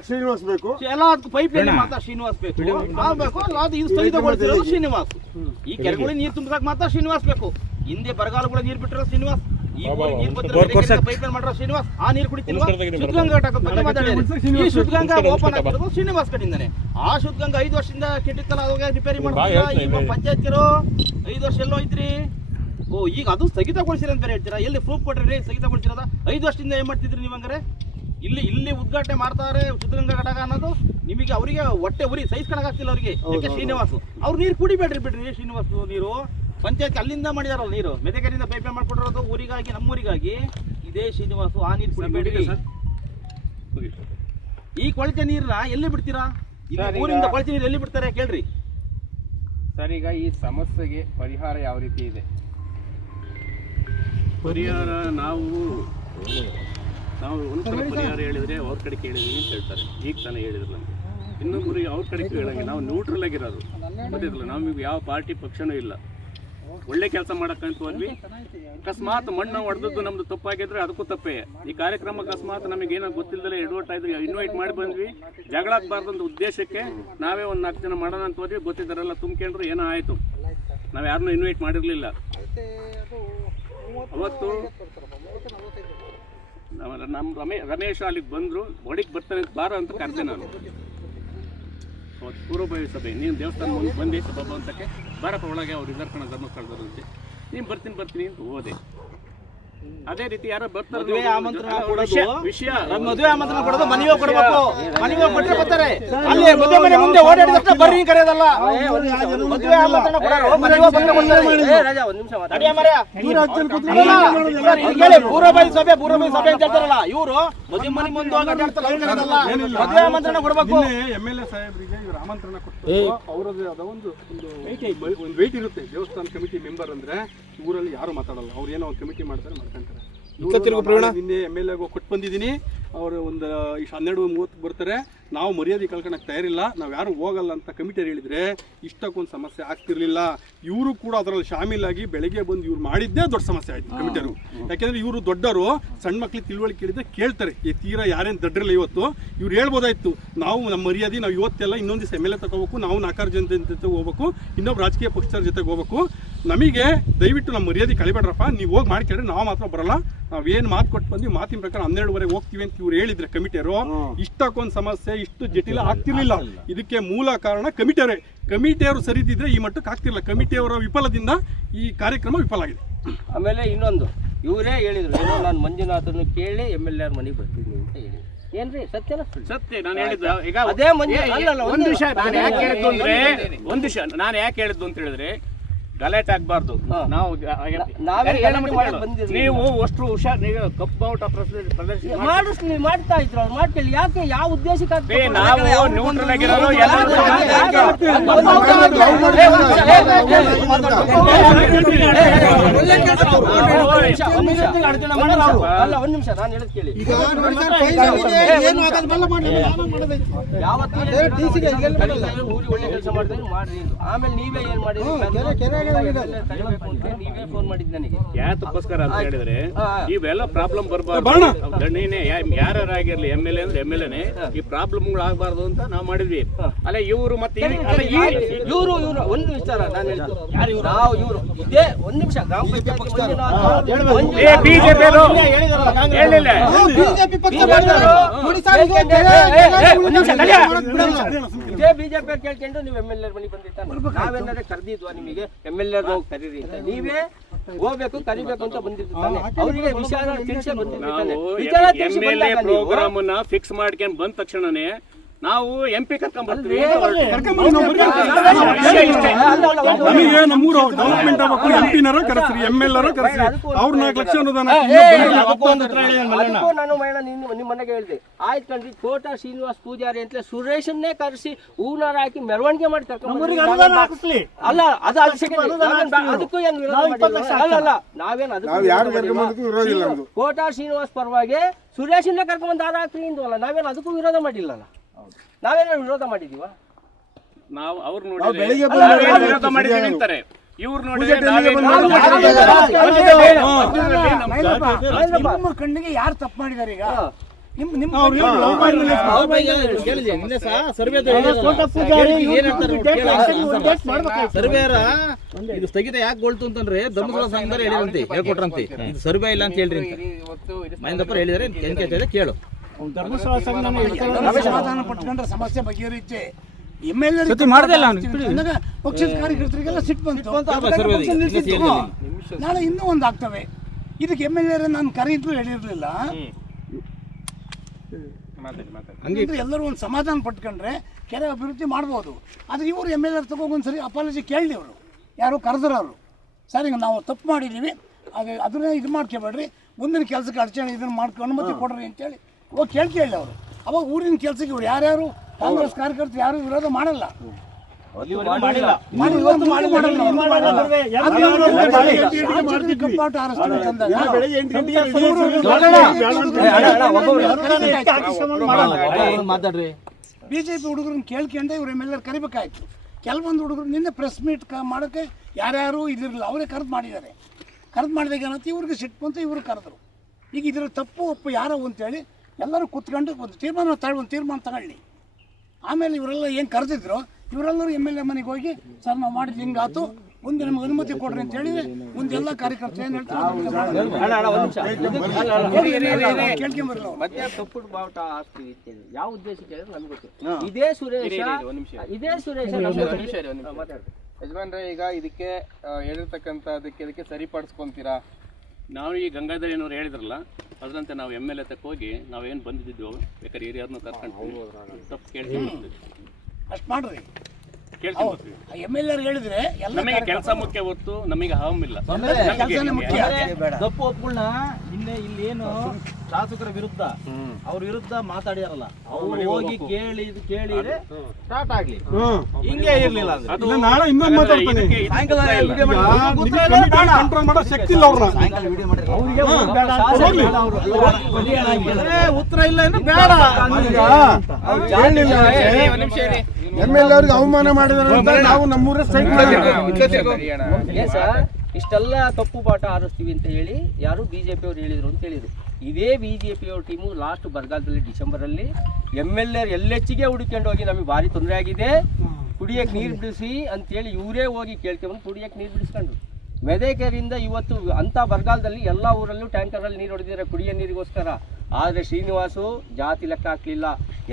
ಶ್ರೀನಿವಾಸ್ ಬೇಕು? ಎಲ್ಲ ಅದಕ್ಕೆ ಪೈಪ್ ಲೈನ್ ಮಾತ್ರ ಶ್ರೀನಿವಾಸ್ ಬೇಕು. ಆ ಬೇಕು? ಅದು ಇದು ಸ್ಥಗಿತಗೊಳಿಸಿರೋದು ಶ್ರೀನಿವಾಸ್. ಈ ಕೆರೆಗಳಿಗೆ ನೀರು ತುಂಬಸಕ್ ಮಾತ್ರ ಶ್ರೀನಿವಾಸ್ ಬೇಕು. ಹಿಂದೆ ಬರಗಾಲಗಳ ನೀರು ಬಿಟ್ಟಿರೋ ಶ್ರೀನಿವಾಸ್. ಈ ಊರಿಗೆ ನೀರು ಬಂದಿರೋ ಪೈಪ್ ಲೈನ್ ಮಾಡಿರೋ ಶ್ರೀನಿವಾಸ್ ಆ ನೀರು ಕುಡಿತಿಲ್ವಾ? ಶುದ್ಧಗಂಗಾ ಘಟಕದ ಬಗ್ಗೆ ಮಾತಾಡಿದ್ರೆ ಈ ಶುದ್ಧಗಂಗಾ ಓಪನ್ ಆಗಿರೋದು ಶ್ರೀನಿವಾಸ್ ಕಡೆಯಿಂದಾನೆ. ಆ ಶುದ್ಧಗಂಗಾ ಐದು ವರ್ಷದಿಂದ ಕೆಟ್ಟಿತ್ತಲ್ಲ ಅವಾಗ ರಿಪೇರಿ ಮಾಡ್ತೀವಿ ಈಗ ಪಂಚಾಯತ್ಗಿರೋ ಐದು ವರ್ಷ ಎಲ್ಲೋ ಐತ್ರಿ ಓ ಈಗ ಅದು ಸ್ಥಗಿತಗೊಳಿಸಿರ ಅಂತ ಬೇರೆ ಹೇಳ್ತೀರಾ? ಎಲ್ಲಿ ಪ್ರೂಫ್ ಕೊಟ್ರಿ ಸ್ಥಗಿತಗೊಳಿಸಿರೋದ? ಐದು ವರ್ಷದಿಂದ ಏನ್ ಮಾಡ್ತಿದ್ರಿ ನೀವು ಹಂಗಾರೆ? ಇಲ್ಲಿ ಇಲ್ಲಿ ಉದ್ಘಾಟನೆ ಮಾಡ್ತಾರೆ ಚಿತ್ರರಂಗ ಘಟಕ ಅನ್ನೋದು. ನಿಮಗೆ ಅವರಿಗೆ ಹೊಟ್ಟೆ ಉರಿ ಸಹಿಸ್ಕೊಳಕಾಗ್ತಿಲ್ಲ ಅವರಿಗೆ. ಯಾಕೆ ಶ್ರೀನಿವಾಸ್? ಅವ್ರು ನೀರು ಕುಡಿಬೇಡ್ರಿ ಬಿಡ್ರಿ ಶ್ರೀನಿವಾಸ್ ನೀರು. ಪಂಚಾಯತ್ ಅಲ್ಲಿಂದ ಮಾಡಿದಾರಲ್ಲ ನೀರು. ಮೆದಕೆರೆಯಿಂದ ಪೈಪ್ ಲೈನ್ ಮಾಡ್ಕೊಟ್ಟಿರೋದು? ಊರಿಗಾಗಿ ನಮ್ಮೂರಿಗಾಗಿ. ಇದೇ ಶ್ರೀನಿವಾಸು ಆ ನೀರು ಕುಡಿಬೇಡ್ರಿ. ಈ ಕೊಳಚೆ ನೀರನ್ನ ಎಲ್ಲಿ ಬಿಡ್ತೀರಾ? ಈಗ- ಊರಿಂದ ಕೊಳಚೆ ನೀರು ಎಲ್ಲಿ ಬಿಡ್ತಾರೆ ಕೇಳ್ರಿ. ಸರ್ ಈಗ ಈ ಸಮಸ್ಯೆಗೆ ಪರಿಹಾರ ಯಾವ ರೀತಿ ಇದೆ? ಪರಿಹಾರ ನಾವು ನಾವು ಒಂದು ಪರಿಹಾರ ಹೇಳಿದ್ರೆ ಅವ್ರ ಕಡೆ ಕೇಳಿದೀನಿ ಅಂತ ಹೇಳ್ತಾರೆ. ಈಗ ತಾನೇ ಹೇಳಿದ್ರು ನಮಗೆ. ಇನ್ನೊಬ್ಬರು ಅವ್ರ ಕಡೆ ಕೇಳಂಗೆ ನಾವು ನ್ಯೂಟ್ರಲ್ ಆಗಿರೋದು. ಗೊತ್ತಿಲ್ಲ ನಮಗೆ ಯಾವ ಪಾರ್ಟಿ ಪಕ್ಷನೂ ಇಲ್ಲ. ಒಳ್ಳೆ ಕೆಲಸ ಮಾಡಕ್ಕಂತ ಹೋದ್ವಿ ಅಕಸ್ಮಾತ್ ಮಣ್ಣು ಹೊಡೆದದ್ದು ನಮ್ದು ತಪ್ಪಾಗಿದ್ರೆ ಅದಕ್ಕೂ ತಪ್ಪೇ. ಈ ಕಾರ್ಯಕ್ರಮ ಅಕಸ್ಮಾತ್ ನಮಗೆ ಏನೋ ಗೊತ್ತಿಲ್ಲದೆ ಆಯ್ತು ಇನ್ವೈಟ್ ಮಾಡಿ ಬಂದ್ವಿ. ಜಗಳ ಆಗ್ಬಾರ್ದು ಅಂತ ಉದ್ದೇಶಕ್ಕೆ ನಾವೇ ಒಂದು ನಾಲ್ಕು ಜನ ಮಾಡೋಣ ಅಂತ ಹೋದ್ವಿ. ಗೊತ್ತಿದ್ದಾರೆಲ್ಲ ತುಂಬ್ಕೊಂಡ್ರು. ಏನೋ ಆಯಿತು. ನಾವು ಯಾರನ್ನೂ ಇನ್ವೈಟ್ ಮಾಡಿರಲಿಲ್ಲ. ಅವತ್ತು ನಮ್ಮ- ರಮೇ ರಮೇಶ್ ಅಲ್ಲಿಗೆ ಬಂದರು. ಒಡಿಗೆ ಬರ್ತಾನೆ ಬಾರ ಅಂತ ಕರೆದೆ ನಾನು. ಪೂರ್ವಭಾವಿ ಸಭೆ ನೀನು ದೇವಸ್ಥಾನ ಮುಂದೆ ಬಂದೆ ಸಭಾಭವನಕ್ಕೆ ಬಾರಪ್ಪ, ಒಳಗೆ ಅವ್ರು ಇದ್ದಾರೆ ಕಣ ಧರ್ಮಸ್ಥಳದರಂತೆ ನೀನು ಬರ್ತೀನಿ ಬರ್ತೀನಿ ಅಂತ ಹೋದೆ ಅದೇ ರೀತಿ ಯಾರೋ ಬರ್ತಾರೆ ಮದುವೆ ಆಮಂತ್ರಣ ಕೊಡೋದು. ವಿಷಯ ಮದುವೆ ಆಮಂತ್ರಣ ಕೊಡೋದು ಮನೆಗೆ ಕೊಡಬೇಕು. ಮನೆಗೆ ಕೊಟ್ಟರೆ ಬರ್ತಾರೆ. ಅಲ್ಲಿ ಮದುವೆ ಮನೆ ಮುಂದೆ ಓಡಾಡಿದ ತಕ್ಷಣ ಬರ್ರಿ ಕರೆಯೋದಲ್ಲ. ಮದುವೆ ಆಮಂತ್ರಣ ಕೊಡೋರು ಮನೆಗೆ ಸರ್, ಇಲ್ಲಿ ಕೇಳಿ, ಪೂರ್ವಭಾವಿ ಸಭೆ ಪೂರ್ವಭಾವಿ ಸಭೆ ಅಂತ ಹೇಳ್ತಾರಲ್ಲ ಇವರು ಮದುವೆ ಮನೆ ಮುಂದೆ ಅವ್ರು ಮದುವೆ ಆಮಂತ್ರಣ ಕೊಡಬೇಕು. ಎಂ ಎಲ್ ಎ ಸಾಹೇಬರಿಗೆ ಇವರು ಆಮಂತ್ರಣ ಕೊಟ್ಟು ಅವರದ್ದು ಒಂದು ಒಂದು ವೆಯ್ಟ್ ಇರುತ್ತೆ. ದೇವಸ್ಥಾನ ಕಮಿಟಿ ಮೆಂಬರ್ ಅಂದ್ರೆ ಊರಲ್ಲಿ ಯಾರು ಮಾತಾಡಲ್ಲ. ಅವ್ರು ಏನೋ ಒಂದು ಕಮಿಟಿ ಮಾಡ್ತಾರೆ ಮಾಡ್ಕೊಂತಾರೆ. ನಿನ್ನೆ ಎಂ ಎಲ್ ಎಗೋ ಕೊಟ್ಟು ಬಂದಿದ್ದೀನಿ. ಅವರು ಒಂದು ಇಷ್ಟು ಹನ್ನೆರಡು ಮೂವತ್ತು ಬರ್ತಾರೆ. ನಾವು ಮರ್ಯಾದೆ ಕಳ್ಕೊಳಕ್ಕೆ ತಯಾರಿಲ್ಲ. ನಾವು ಯಾರು ಹೋಗಲ್ಲ ಅಂತ ಕಮಿಟಿಯಲ್ಲಿ ಹೇಳಿದರೆ ಇಷ್ಟಕ್ಕೊಂದು ಸಮಸ್ಯೆ ಆಗ್ತಿರ್ಲಿಲ್ಲ. ಇವರು ಕೂಡ ಅದರಲ್ಲಿ ಶಾಮೀಲಾಗಿ ಬೆಳಗ್ಗೆ ಬಂದು ಇವ್ರು ಮಾಡಿದ್ದೇ ದೊಡ್ಡ ಸಮಸ್ಯೆ ಆಯಿತು ಕಮಿಟಿಯರು ಯಾಕೆಂದರೆ ಇವರು ದೊಡ್ಡವರು ಸಣ್ಣ ಮಕ್ಳಿಗೆ ತಿಳುವಳಿಕೆ ಕೇಳಿದ್ರೆ ಕೇಳ್ತಾರೆ. ಈ ತೀರಾ ಯಾರೇನು ದಡ್ರಲ್ಲ ಇವತ್ತು? ಇವ್ರು ಹೇಳ್ಬೋದಾಯ್ತು. ನಾವು ನಮ್ಮ ಮರ್ಯಾದೆ ನಾವು ಇವತ್ತೆಲ್ಲ ಇನ್ನೊಂದು ದಿವಸ ಎಂ ಎಲ್ ಎ ತಗೋಬೇಕು ನಾವು ನಾಲ್ಕಾರು ಜನ ಜೊತೆ ಹೋಗ್ಬೇಕು ಇನ್ನೊಬ್ಬ ರಾಜಕೀಯ ಪಕ್ಷದ ಜೊತೆಗೆ ಹೋಗ್ಬೇಕು. ನಮಗೆ ದಯವಿಟ್ಟು ನಮ್ಮ ಮರ್ಯಾದೆ ಕಳಿಬೇಡ್ರಪ್ಪ. ನೀವು ಹೋಗಿ ಮಾಡ್ಕೊಂಡ್ರೆ ನಾವು ಮಾತ್ರ ಬರಲ್ಲ. ಏನ್ ಮಾತು ಕೊಟ್ಟು ಬಂದ್ವಿ ಮಾತಿನ ಪ್ರಕಾರ ಹನ್ನೆರಡುವರೆ ಹೋಗ್ತೀವಿ ಅಂತ ಇವ್ರು ಹೇಳಿದ್ರೆ ಕಮಿಟಿಯರು. ಇಷ್ಟಕ್ಕೊಂದು ಸಮಸ್ಯೆ ಇಷ್ಟು ಜಟಿಲ ಆಗ್ತಿರ್ಲಿಲ್ಲ. ಇದಕ್ಕೆ ಮೂಲ ಕಾರಣ ಕಮಿಟಿಯವರೇ ಕಮಿಟಿಯವರು ಸರಿದಿದ್ರೆ ಈ ಮಟ್ಟಕ್ಕೆ ಆಗ್ತಿರ್ಲಿಲ್ಲ. ಕಮಿಟಿಯವರ ವಿಫಲದಿಂದ ಈ ಕಾರ್ಯಕ್ರಮ ವಿಫಲ ಆಗಿದೆ. ಆಮೇಲೆ ಇನ್ನೊಂದು ಇವರೇ ಹೇಳಿದ್ರು ಏನೋ ನಾನು ಮಂಜುನಾಥನ್ನು ಕೇಳಿ ಎಂ ಎಲ್ ಆರ್ ಮನೆಗೆ ಬರ್ತೀನಿ ಅಂತ ಹೇಳಿ ಏನ್ರಿ ಸತ್ಯನ ಸತ್ಯ ನಾನು ಹೇಳಿದ್ದು ಈಗ ಅದೇ ಮಂಜು- ಒಂದು- ವಿಷಯ ನಾನು ಯಾಕೆ ಹೇಳಿದ್ದು ಅಂದ್ರೆ ಒಂದ್ ವಿಷಯ ನಾನು ಯಾಕೆ ಹೇಳಿದ್ದು ಅಂತ ಹೇಳಿದ್ರೆ ಗಲಾಟೆ ಆಗ್ಬಾರ್ದು ನಾವು ನಾವೇ. ನೀವು ಅಷ್ಟು ಹುಷಾರ್ ನೀವು ಕಪ್ ಬಾವುಟ ಪ್ರದರ್ಶನ ಪ್ರದರ್ಶನ ಮಾಡಿ- ಮಾಡಿಸ್ಲಿ ಮಾಡ್ತಾ ಇದ್ರು ಅವ್ರು ಮಾಡ್ಕೊಳ್ಳಿ ಯಾಕೆ ಯಾವ ಉದ್ದೇಶಕ್ಕೆ ನಾವು ನ್ಯೂಟ್ರಲ್ ಎಲ್ಲರೂ ಅಲ್ಲ ಒಂದ್ ನಿಮಿಷ ನಾನು ಹೇಳದ್ ಕೇಳಿ ಯಾವತ್ತೂ ಊರಿಗೆ ಒಳ್ಳೆ ಕೆಲಸ ಮಾಡಿದ್ರೆ ಮಾಡಿ ಆಮೇಲೆ ನೀವೇ ಏನ್ ಮಾಡಿದ್ರಿ ತಡಿಬೇಕು ನೀವೇ ಫೋನ್ ಮಾಡಿದ್ ನನಗೆ. ಯಾತಕ್ಕೋಸ್ಕರ ಅಂತ ಹೇಳಿದ್ರೆ. ಇವೆಲ್ಲ ಪ್ರಾಬ್ಲಮ್ ಬರಬಾರ್ದು. ಯಾರ್ಯಾರಾಗಿರ್ಲಿ ಎಂ ಎಲ್ ಎ ಅಂದ್ರೆ ಎಂ ಎಲ್ ಎನೆ ಈ ಪ್ರಾಬ್ಲಮ್ಗಳು ಆಗಬಾರ್ದು ಅಂತ ನಾವು ಮಾಡಿದ್ವಿ. ಅಲ್ಲ ಇವರು ಮತ್ತೆ ಇವರು ಇವರು ಒಂದು ವಿಚಾರ ನಾನು ಹೇಳಿದ್ದು ನಾವು ಇವರು. ಇದೇ ಒಂದು ನಿಮಿಷ. ಗ್ರಾಮ ಬಿಜೆಪಿ ಹೇಳಿಲ್ಲ. ಇದೇ ಬಿಜೆಪಿ ಕೇಳ್ಕೊಂಡು ನೀವು ಎಂ ಎಲ್ ಎ ಮನೆಗೆ ಬಂದಿರ್ತಾನೆ ನಾವೆಲ್ಲರೂ ಕರೆದಿದ್ವಾ ನಿಮಗೆ? ಎಂ ಎಲ್ ಎರ್ ಕರೀರಿ ಅಂತ. ನೀವೇ ಹೋಗ್ಬೇಕು ಕರಿಬೇಕು ಅಂತ ಬಂದಿರ್ತಾನೆ. ಅವರಿಗೆ ವಿಚಾರ ತಿಳಿಸೇ ತಾನೆ. ವಿಚಾರ ತಿಳಿಸಿ ಬಂದಾಗ ನೀವು- ಪ್ರೋಗ್ರಾಮ್ ಫಿಕ್ಸ್ ಮಾಡ್ಕೊಂಡ್ ಬಂದ ತಕ್ಷಣನೇ ನಾವು ಎಂ ಪಿ ಕರ್ಕೊಂಡ್ ಬರ್ತೀವಿ ನಮಗೆ ನಮ್ಮೂರು ಡೆವಲಪ್ಮೆಂಟ್ ಆಗಬೇಕು ಎಂ ಪಿನರ ಕರೆಸ್ರಿ ಎಂ ಎಲ್ ಆರ ಕರೆಸ್ರಿ ಅವ್ರ ನಾಲ್ಕು ಲಕ್ಷ ಅನುದಾನ ಅದಕ್ಕೂ ನಾನು ಮೇಡ ನಿಮ್ಮ ಮನೆಗೆ ಹೇಳಿದೆ ಆಯ್ತು ಕಣ್ರಿ ಕೋಟ ಶ್ರೀನಿವಾಸ್ ಪೂಜಾರಿ ಅಂತ ಸುರೇಶನ್ನೇ ಕರೆಸಿ ಹೂನಾರ ಹಾಕಿ ಮೆರವಣಿಗೆ ಮಾಡಿ ಕರ್ಕೊಂಡು ಬಂದ್ರಿ. ಅಲ್ಲ ಅದು ಅದಕ್ಕೂ ಏನು. ಅಲ್ಲ ಅಲ್ಲ ನಾವೇನು ಅದಕ್ಕೂ ವಿರೋಧ ಮಾಡಿಲ್ಲ. ಕೋಟ ಶ್ರೀನಿವಾಸ್ ಪರವಾಗಿ ಸುರೇಶನ್ನೇ ಕರ್ಕೊಂಡ್ಬಂದು ದಾದ ಹಾಕ್ರಿ ಇಂದ್ವಲ್ಲ ನಾವೇನು ಅದಕ್ಕೂ ವಿರೋಧ ಮಾಡಿಲ್ಲಲ್ಲ ನಾವೇನೋ ವಿರೋಧ ಮಾಡಿದೀವ ನಾವು ಅವ್ರು ನೋಡಿದ್ರೆ ನಾವೇನ್ ವಿರೋಧ ಮಾಡಿದೀವಿ ಅಂತಾರೆ ಇವ್ರು ನೋಡಿ ಬಂದು ನಿಮ್ಮ ಕಣ್ಣಿಗೆ ಯಾರು ತಪ್ಪು ಮಾಡಿದಾರೆ ಈಗ ನಿಮ್ ನಿಮ್ ಸರ್ವೇರ ಇದು ಸ್ಥಗಿತ ಯಾಕೆ ಗೊಳ್ತು ಅಂತಂದ್ರೆ ಧರ್ಮಸ್ಥಳ ಸಂಘದವ್ರು ಹೇಳಿರಂತೆ ಹೇಳ್ಕೊಟ್ರಂತೆ ಇದು ಸರ್ವೆ ಇಲ್ಲ ಅಂತ ಹೇಳ್ರಿ ಅಂತ ಮಹೇಂದ್ರಪ್ಪ ಹೇಳಿದಾರೆ ಏನ್ ಕೇಳು ಸಮಾಧಾನ ಪಟ್ಕೊಂಡ್ರೆ ಸಮಸ್ಯೆ ಬಗೆಹರಿಯುತ್ತೆ. ಎಂ ಎಲ್ ಎ ಪಕ್ಷದ ಕಾರ್ಯಕರ್ತರಿಗೆಲ್ಲ ಸಿಟ್ಟು ಬಂತು. ನಾಳೆ ಇನ್ನೂ ಒಂದು ಆಗ್ತವೆ. ಇದಕ್ಕೆ ಎಂ ಎಲ್ ಎ ನಾನು ಕರೆಯಿದ್ರು ಹೇಳಿರ್ಲಿಲ್ಲ ಅಂದ್ರೆ ಎಲ್ಲರೂ ಒಂದು ಸಮಾಧಾನ ಪಟ್ಕೊಂಡ್ರೆ ಕೆರೆ ಅಭಿವೃದ್ಧಿ ಮಾಡ್ಬೋದು. ಆದ್ರೆ ಇವರು ಎಂ ಎಲ್ ಎರ್ ತಗೊಂಡ್ಸರಿ ಅಪಾಲಜಿ ಕೇಳಿ ಅವರು. ಯಾರು ಕರೆದ್ರವರು ಸರ್ ಸರಿ ನಾವು ತಪ್ಪು ಮಾಡಿದ್ದೀವಿ ಅದು ಅದನ್ನೇ ಇದು ಮಾಡ್ಕೋಬೇಡ್ರಿ. ಮುಂದಿನ ಕೆಲಸಕ್ಕೆ ಅಡಚಣೆ ಇದನ್ನ ಮಾಡ್ಕೊಂಡು ಅನುಮತಿ ಕೊಡ್ರಿ ಅಂತೇಳಿ ಹೋಗಿ ಕೇಳ್ಕೇಳಿ ಅವರು. ಅವಾಗ ಊರಿನ ಕೆಲಸಕ್ಕೆ ಇವ್ರು ಯಾರ್ಯಾರು ಕಾಂಗ್ರೆಸ್ ಕಾರ್ಯಕರ್ತರು ಯಾರು ವಿರೋಧ ಮಾಡಲ್ಲ. ಮಾತಾಡ್ರಿ. ಬಿಜೆಪಿ ಹುಡುಗರನ್ನ ಕೇಳ್ಕೊಂಡೆ ಇವ್ರ ಎಂ ಎಲ್ ಕರಿಬೇಕಾಯ್ತು. ಕೆಲವೊಂದು ಹುಡುಗರು ನಿನ್ನೆ ಪ್ರೆಸ್ ಮೀಟ್ ಮಾಡೋಕ್ಕೆ ಯಾರ್ಯಾರು ಇದಿರಲಿಲ್ಲ ಅವರೇ ಕರೆದು ಮಾಡಿದ್ದಾರೆ. ಕರೆದು ಮಾಡಿದಾಗ ಏನಂತ ಇವ್ರಿಗೆ ಸಿಟ್ಟು ಬಂತು ಇವ್ರು ಕರೆದ್ರು. ಈಗ ಇದರ ತಪ್ಪು ಒಪ್ಪು ಯಾರು ಅಂತೇಳಿ ಎಲ್ಲರೂ ಕೂತ್ಕೊಂಡು ಒಂದು ತೀರ್ಮಾನ ತಗೊಳ್ಳಿ ಒಂದು ತೀರ್ಮಾನ ತಗೊಳ್ಳಿ. ಆಮೇಲೆ ಇವರೆಲ್ಲ ಏನು ಕರೆದಿದ್ರು? ಇವರೆಲ್ಲರೂ ಎಂ ಎಲ್ ಎ ಮನೆಗೆ ಹೋಗಿ ಸರ್ ನಾವು ಮಾಡಿದ್ದು ಹಿಂಗಾತು. ಮುಂದೆ ನಮ್ಗೆ ಅನುಮತಿ ಕೊಡ್ರಿ ಅಂತ ಹೇಳಿದ್ರೆ ಮುಂದೆಲ್ಲ ಕಾರ್ಯಕರ್ತರು ಏನು ಹೇಳ್ತಾರೆ ಕೇಳ್ಕೊಂಬರಲ್ಲ ಬಾವುಟ ಯಾವ ಉದ್ದೇಶಕ್ಕೆ ನಮ್ಗೆ ಗೊತ್ತು. ಇದೇ ಸುರೇಶ ಇರಿ, ಇರಿ, ಒಂದ್ ನಿಮಿಷ. ಇದೇ ಸುರೇಶ. ಯಜಮಾನ್ರೆ ಈಗ ಇದಕ್ಕೆ ಆ, ಹೇಳಿರ್ತಕ್ಕಂಥ ಅದಕ್ಕೆ ಇದಕ್ಕೆ ಸರಿಪಡಿಸ್ಕೊಂತೀರಾ? ನಾವು ಈ ಗಂಗಾಧರೇನವ್ರು ಹೇಳಿದ್ರಲ್ಲ ಅದರಂತೆ ನಾವು ಎಂ ಎಲ್ ಎ ತಕ್ಕ ಹೋಗಿ ನಾವೇನು ಬಂದಿದ್ದೆವು ಬೇಕಾದ್ರೆ ಹಿರಿಯರನ್ನ ಕರ್ಕೊಂಡು ತಪ್ಪು ಕೇಳ್ಕೊಂಡು ಅಷ್ಟು ಮಾಡ್ರಿ. ಎಂ ಎಲ್ ಆರ್ ಹೇಳಿದ್ರೆ ಎಲ್ಲ ನಮಗೆ ಕೆಲಸ ಮುಖ್ಯ ಹೊತ್ತು ನಮಗೆ ಹಾವಮಿಲ್ಲ. ಕೆಲಸನೇ ಮುಖ್ಯ. ತಪ್ಪು ಒಪ್ಪುಗಳನ್ನ ನಿನ್ನೆ ಇಲ್ಲಿ ಏನು ಶಾಸಕರ ವಿರುದ್ಧ ಅವ್ರ ವಿರುದ್ಧ ಮಾತಾಡ್ಯಾರಲ್ಲ ಅವ್ರು ಹೋಗಿ ಕೇಳಿ ಕೇಳಿದ್ರೆ ಸ್ಟಾರ್ಟ್ ಆಗ್ಲಿ. ಹಿಂಗೆ ಇರ್ಲಿಲ್ಲ ಅಂದ್ರೆ. ನಾಳೆ ಇನ್ನೊಂದು ಮಾತಾಡ್ತೀನಿ. ಕಂಟ್ರೋಲ್ ಮಾಡೋ ಶಕ್ತಿ ಇಲ್ಲ ಅವ್ರನ್ನ. ಏ, ಉತ್ತರ ಇಲ್ಲ ಅಂದ್ರೆ ಬೇಡ. ಎಂ ಎಲ್ ಅವ್ರಿಗೆ ಅವಮಾನ ಮಾಡಿದಾರೆ ಅಂತ ನಾವು ನಮ್ಮೂರ ಇಷ್ಟೆಲ್ಲ ತಪ್ಪು ಪಾಠ ಆರಿಸ್ತೀವಿ ಅಂತ ಹೇಳಿ ಯಾರು ಬಿಜೆಪಿ ಅವ್ರು ಹೇಳಿದ್ರು ಅಂತ ಹೇಳಿದ್ರು. ಇದೇ ಬಿಜೆಪಿ ಅವ್ರ ಟೀಮು ಲಾಸ್ಟ್ ಬರಗಾಲದಲ್ಲಿ ಡಿಸೆಂಬರ್ ಅಲ್ಲಿ ಎಂ ಎಲ್ ಎರ್ ಎಲ್ಲೆಚ್ಚಿಗೆ ಹುಡುಕೊಂಡು ಹೋಗಿ ನಮಗೆ ಭಾರಿ ತೊಂದರೆ ಆಗಿದೆ. ಕುಡಿಯಕ್ಕೆ ನೀರು ಬಿಡಿಸಿ ಅಂತೇಳಿ ಇವರೇ ಹೋಗಿ ಕೇಳ್ಕೊಂಡು ಕುಡಿಯಕ್ಕೆ ನೀರು ಬಿಡಿಸ್ಕೊಂಡ್ರು. ಮೆದೇಕೆರೆಯಿಂದ ಇವತ್ತು ಅಂಥ ಬರಗಾಲದಲ್ಲಿ ಎಲ್ಲ ಊರಲ್ಲೂ ಟ್ಯಾಂಕರಲ್ಲಿ ನೀರು ಹೊಡೆದಿದ್ದಾರೆ. ಕುಡಿಯೋ ನೀರಿಗೋಸ್ಕರ. ಆದರೆ ಶ್ರೀನಿವಾಸು ಜಾತಿ ಲೆಕ್ಕ ಹಾಕಲಿಲ್ಲ.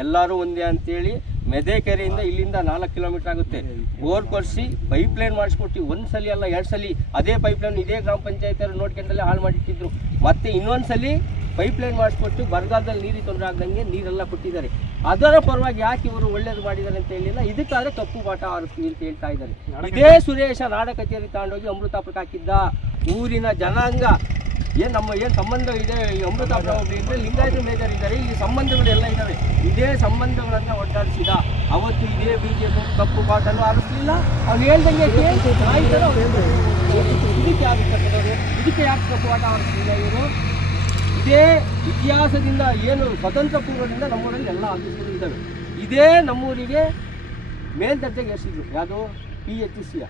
ಎಲ್ಲರೂ ಒಂದೇ ಅಂತೇಳಿ ಮೆದೇಕೆರೆಯಿಂದ ಇಲ್ಲಿಂದ ನಾಲ್ಕು ಕಿಲೋಮೀಟರ್ ಆಗುತ್ತೆ. ಬೋರ್ ಕೊರ್ಸಿ ಪೈಪ್ ಲೈನ್ ಮಾಡಿಸ್ಕೊಟ್ಟು ಒಂದು ಸಲ ಅಲ್ಲ ಎರಡು ಸಲ ಅದೇ ಪೈಪ್ ಲೈನ್ ಇದೇ ಗ್ರಾಮ ಪಂಚಾಯತ್ ನೋಡ್ಕೊಂಡಲ್ಲೇ ಹಾಳು ಮಾಡಿಟ್ಟಿದ್ರು. ಮತ್ತೆ ಇನ್ನೊಂದು ಸಲ ಪೈಪ್ ಲೈನ್ ಮಾಡಿಸ್ಕೊಟ್ಟು ಬರಗಾಲದಲ್ಲಿ ನೀರಿಗೆ ತೊಂದರೆ ಆಗದಂಗೆ ನೀರೆಲ್ಲ ಕೊಟ್ಟಿದ್ದಾರೆ. ಅದರ ಪರವಾಗಿ ಯಾಕೆ ಇವರು ಒಳ್ಳೇದು ಮಾಡಿದ್ದಾರೆ ಅಂತ ಹೇಳಿಲ್ಲ. ಇದಕ್ಕಾದ್ರೆ ತಪ್ಪು ಪಾಠ ಆರಿಸ್ತೀವಿ ಅಂತ ಹೇಳ್ತಾ ಇದ್ದಾರೆ. ಇದೇ ಸುರೇಶ ನಾಡ ಕಚೇರಿ ತಗೊಂಡೋಗಿ ಅಮೃತಾಪುರಕ್ಕೆ ಹಾಕಿದ್ದ ಊರಿನ ಜನಾಂಗ. ಏನ್ ನಮ್ಮ ಏನ್ ಸಂಬಂಧ ಇದೆ ಈ ಅಮೃತಾಪುರ ಹೋಗ್ಲಿ ಇದ್ರೆ ಲಿಂಗಾಯತ ಮೇಜರ್ ಇದ್ದಾರೆ. ಇಲ್ಲಿ ಸಂಬಂಧಗಳೆಲ್ಲ ಇದ್ದಾವೆ. ಇದೇ ಸಂಬಂಧಗಳನ್ನ ಒಟ್ಟಾಡಿಸಿದ ಅವತ್ತು ಇದೇ ಬಿಜೆಪಿ ತಪ್ಪು ಪಾಠನೂ ಆರಿಸ್ಲಿಲ್ಲ. ಅವ್ನು ಹೇಳ್ದಂಗೆ. ಇದಕ್ಕೆ ಯಾರು ಕಟ್ಟದವರು ಇದಕ್ಕೆ ಯಾಕೆ ತಪ್ಪು ಪಾಠ ಆರಿಸ್ಲಿಲ್ಲ ಇವರು? ಇದೇ ಇತಿಹಾಸದಿಂದ ಏನು ಸ್ವತಂತ್ರ ಪೂರ್ವದಿಂದ ನಮ್ಮೂರಲ್ಲಿ ಎಲ್ಲ ಆಫೀಸ್ಗಳು ಇದ್ದಾವೆ. ಇದೇ ನಮ್ಮೂರಿಗೆ ಮೇಲ್ದರ್ಜೆಗೆ ಏರಿಸಿದ್ರು ಯಾವುದು? ಪಿ ಎಚ್ ಸಿಯ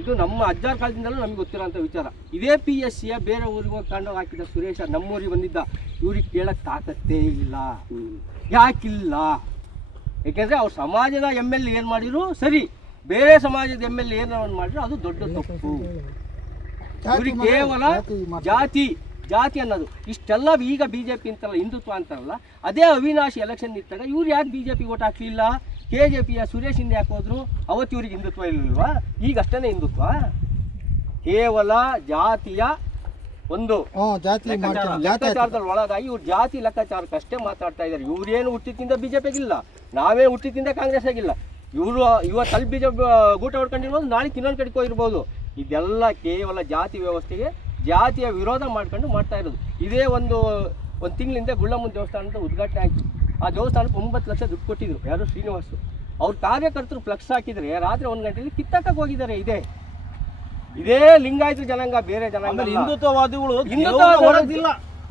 ಇದು ನಮ್ಮ ಅಜ್ಜಾರ ಕಾಲದಿಂದಲೂ ನಮಗೆ ಗೊತ್ತಿರೋಂಥ ವಿಚಾರ. ಇದೇ ಪಿ ಎಸ್ ಸಿಯ ಬೇರೆ ಊರಿಗೆ ಹೋಗಿ ಕಂಡು ಹಾಕಿದ ಸುರೇಶ ನಮ್ಮೂರಿಗೆ ಬಂದಿದ್ದ. ಇವ್ರಿಗೆ ಕೇಳಕ್ಕೆ ತಾಕತ್ತೇ ಇಲ್ಲ. ಯಾಕಿಲ್ಲ? ಯಾಕೆಂದರೆ ಅವ್ರ ಸಮಾಜದ ಎಂ ಎಲ್ ಏನು ಮಾಡಿದ್ರು? ಸರಿ ಬೇರೆ ಸಮಾಜದ ಎಂ ಎಲ್ ಏನೋ ಮಾಡಿದ್ರು ಅದು ದೊಡ್ಡ ತಪ್ಪು. ಇವ್ರಿಗೆ ಕೇವಲ ಜಾತಿ. ಜಾತಿ ಅನ್ನೋದು. ಇಷ್ಟೆಲ್ಲ ಈಗ ಬಿ ಜೆ ಪಿ ಅಂತಲ್ಲ ಹಿಂದುತ್ವ ಅಂತಾರಲ್ಲ ಅದೇ ಅವಿನಾಶ್ ಎಲೆಕ್ಷನ್ ನಿಂತಾಗ ಇವ್ರು ಯಾಕೆ ಪಿ ಓಟ್ ಹಾಕ್ಲಿಲ್ಲ? ಕೆ ಜೆ ಪಿಯ ಸುರೇಶ್ ಹಿಂದೆ ಯಾಕೆ ಹೋದ್ರು? ಅವತ್ತು ಇವ್ರಿಗೆ ಹಿಂದುತ್ವ ಇರಲಿಲ್ವಾ? ಈಗ ಅಷ್ಟೇ ಹಿಂದುತ್ವ? ಕೇವಲ ಜಾತಿಯ ಒಂದು ಲೆಕ್ಕಾಚಾರ ಲೆಕ್ಕಾಚಾರದಲ್ಲಿ ಒಳಗಾಗಿ ಇವ್ರು ಜಾತಿ ಲೆಕ್ಕಾಚಾರಕ್ಕಷ್ಟೇ ಮಾತಾಡ್ತಾ ಇದ್ದಾರೆ. ಇವ್ರೇನು ಹುಟ್ಟಿದಿಂದ ಬಿಜೆಪಿಗಿಲ್ಲ ನಾವೇ ಹುಟ್ಟಿದಿಂದ ಕಾಂಗ್ರೆಸ್ ಆಗಿಲ್ಲ. ಇವರು ಇವತ್ತು ಅಲ್ಲಿ ಬಿಜೆಪಿ ಗೂಟ ಹೊಡ್ಕೊಂಡಿರ್ಬೋದು ನಾಳೆ ಇನ್ನೊಂದು ಕಡೆ ಹೋಗಿರ್ಬೋದು. ಇದೆಲ್ಲ ಕೇವಲ ಜಾತಿ ವ್ಯವಸ್ಥೆಗೆ ಜಾತಿಯ ವಿರೋಧ ಮಾಡ್ಕೊಂಡು ಮಾಡ್ತಾ ಇರೋದು. ಇದೇ ಒಂದು ಒಂದು ತಿಂಗಳಿಂದ ಗುಳ್ಳಮ್ಮನ ದೇವಸ್ಥಾನದ ಉದ್ಘಾಟನೆ ಆಯಿತು. ಆ ದೇವಸ್ಥಾನಕ್ಕೆ ಒಂಬತ್ತು ಲಕ್ಷ ದುಡ್ಡು ಕೊಟ್ಟಿದ್ರು ಯಾರು ಶ್ರೀನಿವಾಸ್. ಅವ್ರ ಕಾರ್ಯಕರ್ತರು ಫ್ಲಕ್ಸ್ ಹಾಕಿದ್ರೆ ರಾತ್ರಿ ಒಂದು ಗಂಟೆಯಲ್ಲಿ ಕಿತ್ತಾಕಕ್ಕೆ ಹೋಗಿದ್ದಾರೆ ಇದೇ. ಇದೇ ಲಿಂಗಾಯತ ಜನಾಂಗ ಬೇರೆ ಜನಾಂಗ. ಹಿಂದುತ್ವವಾದಿಗಳು ಹಿಂದುತ್ವ.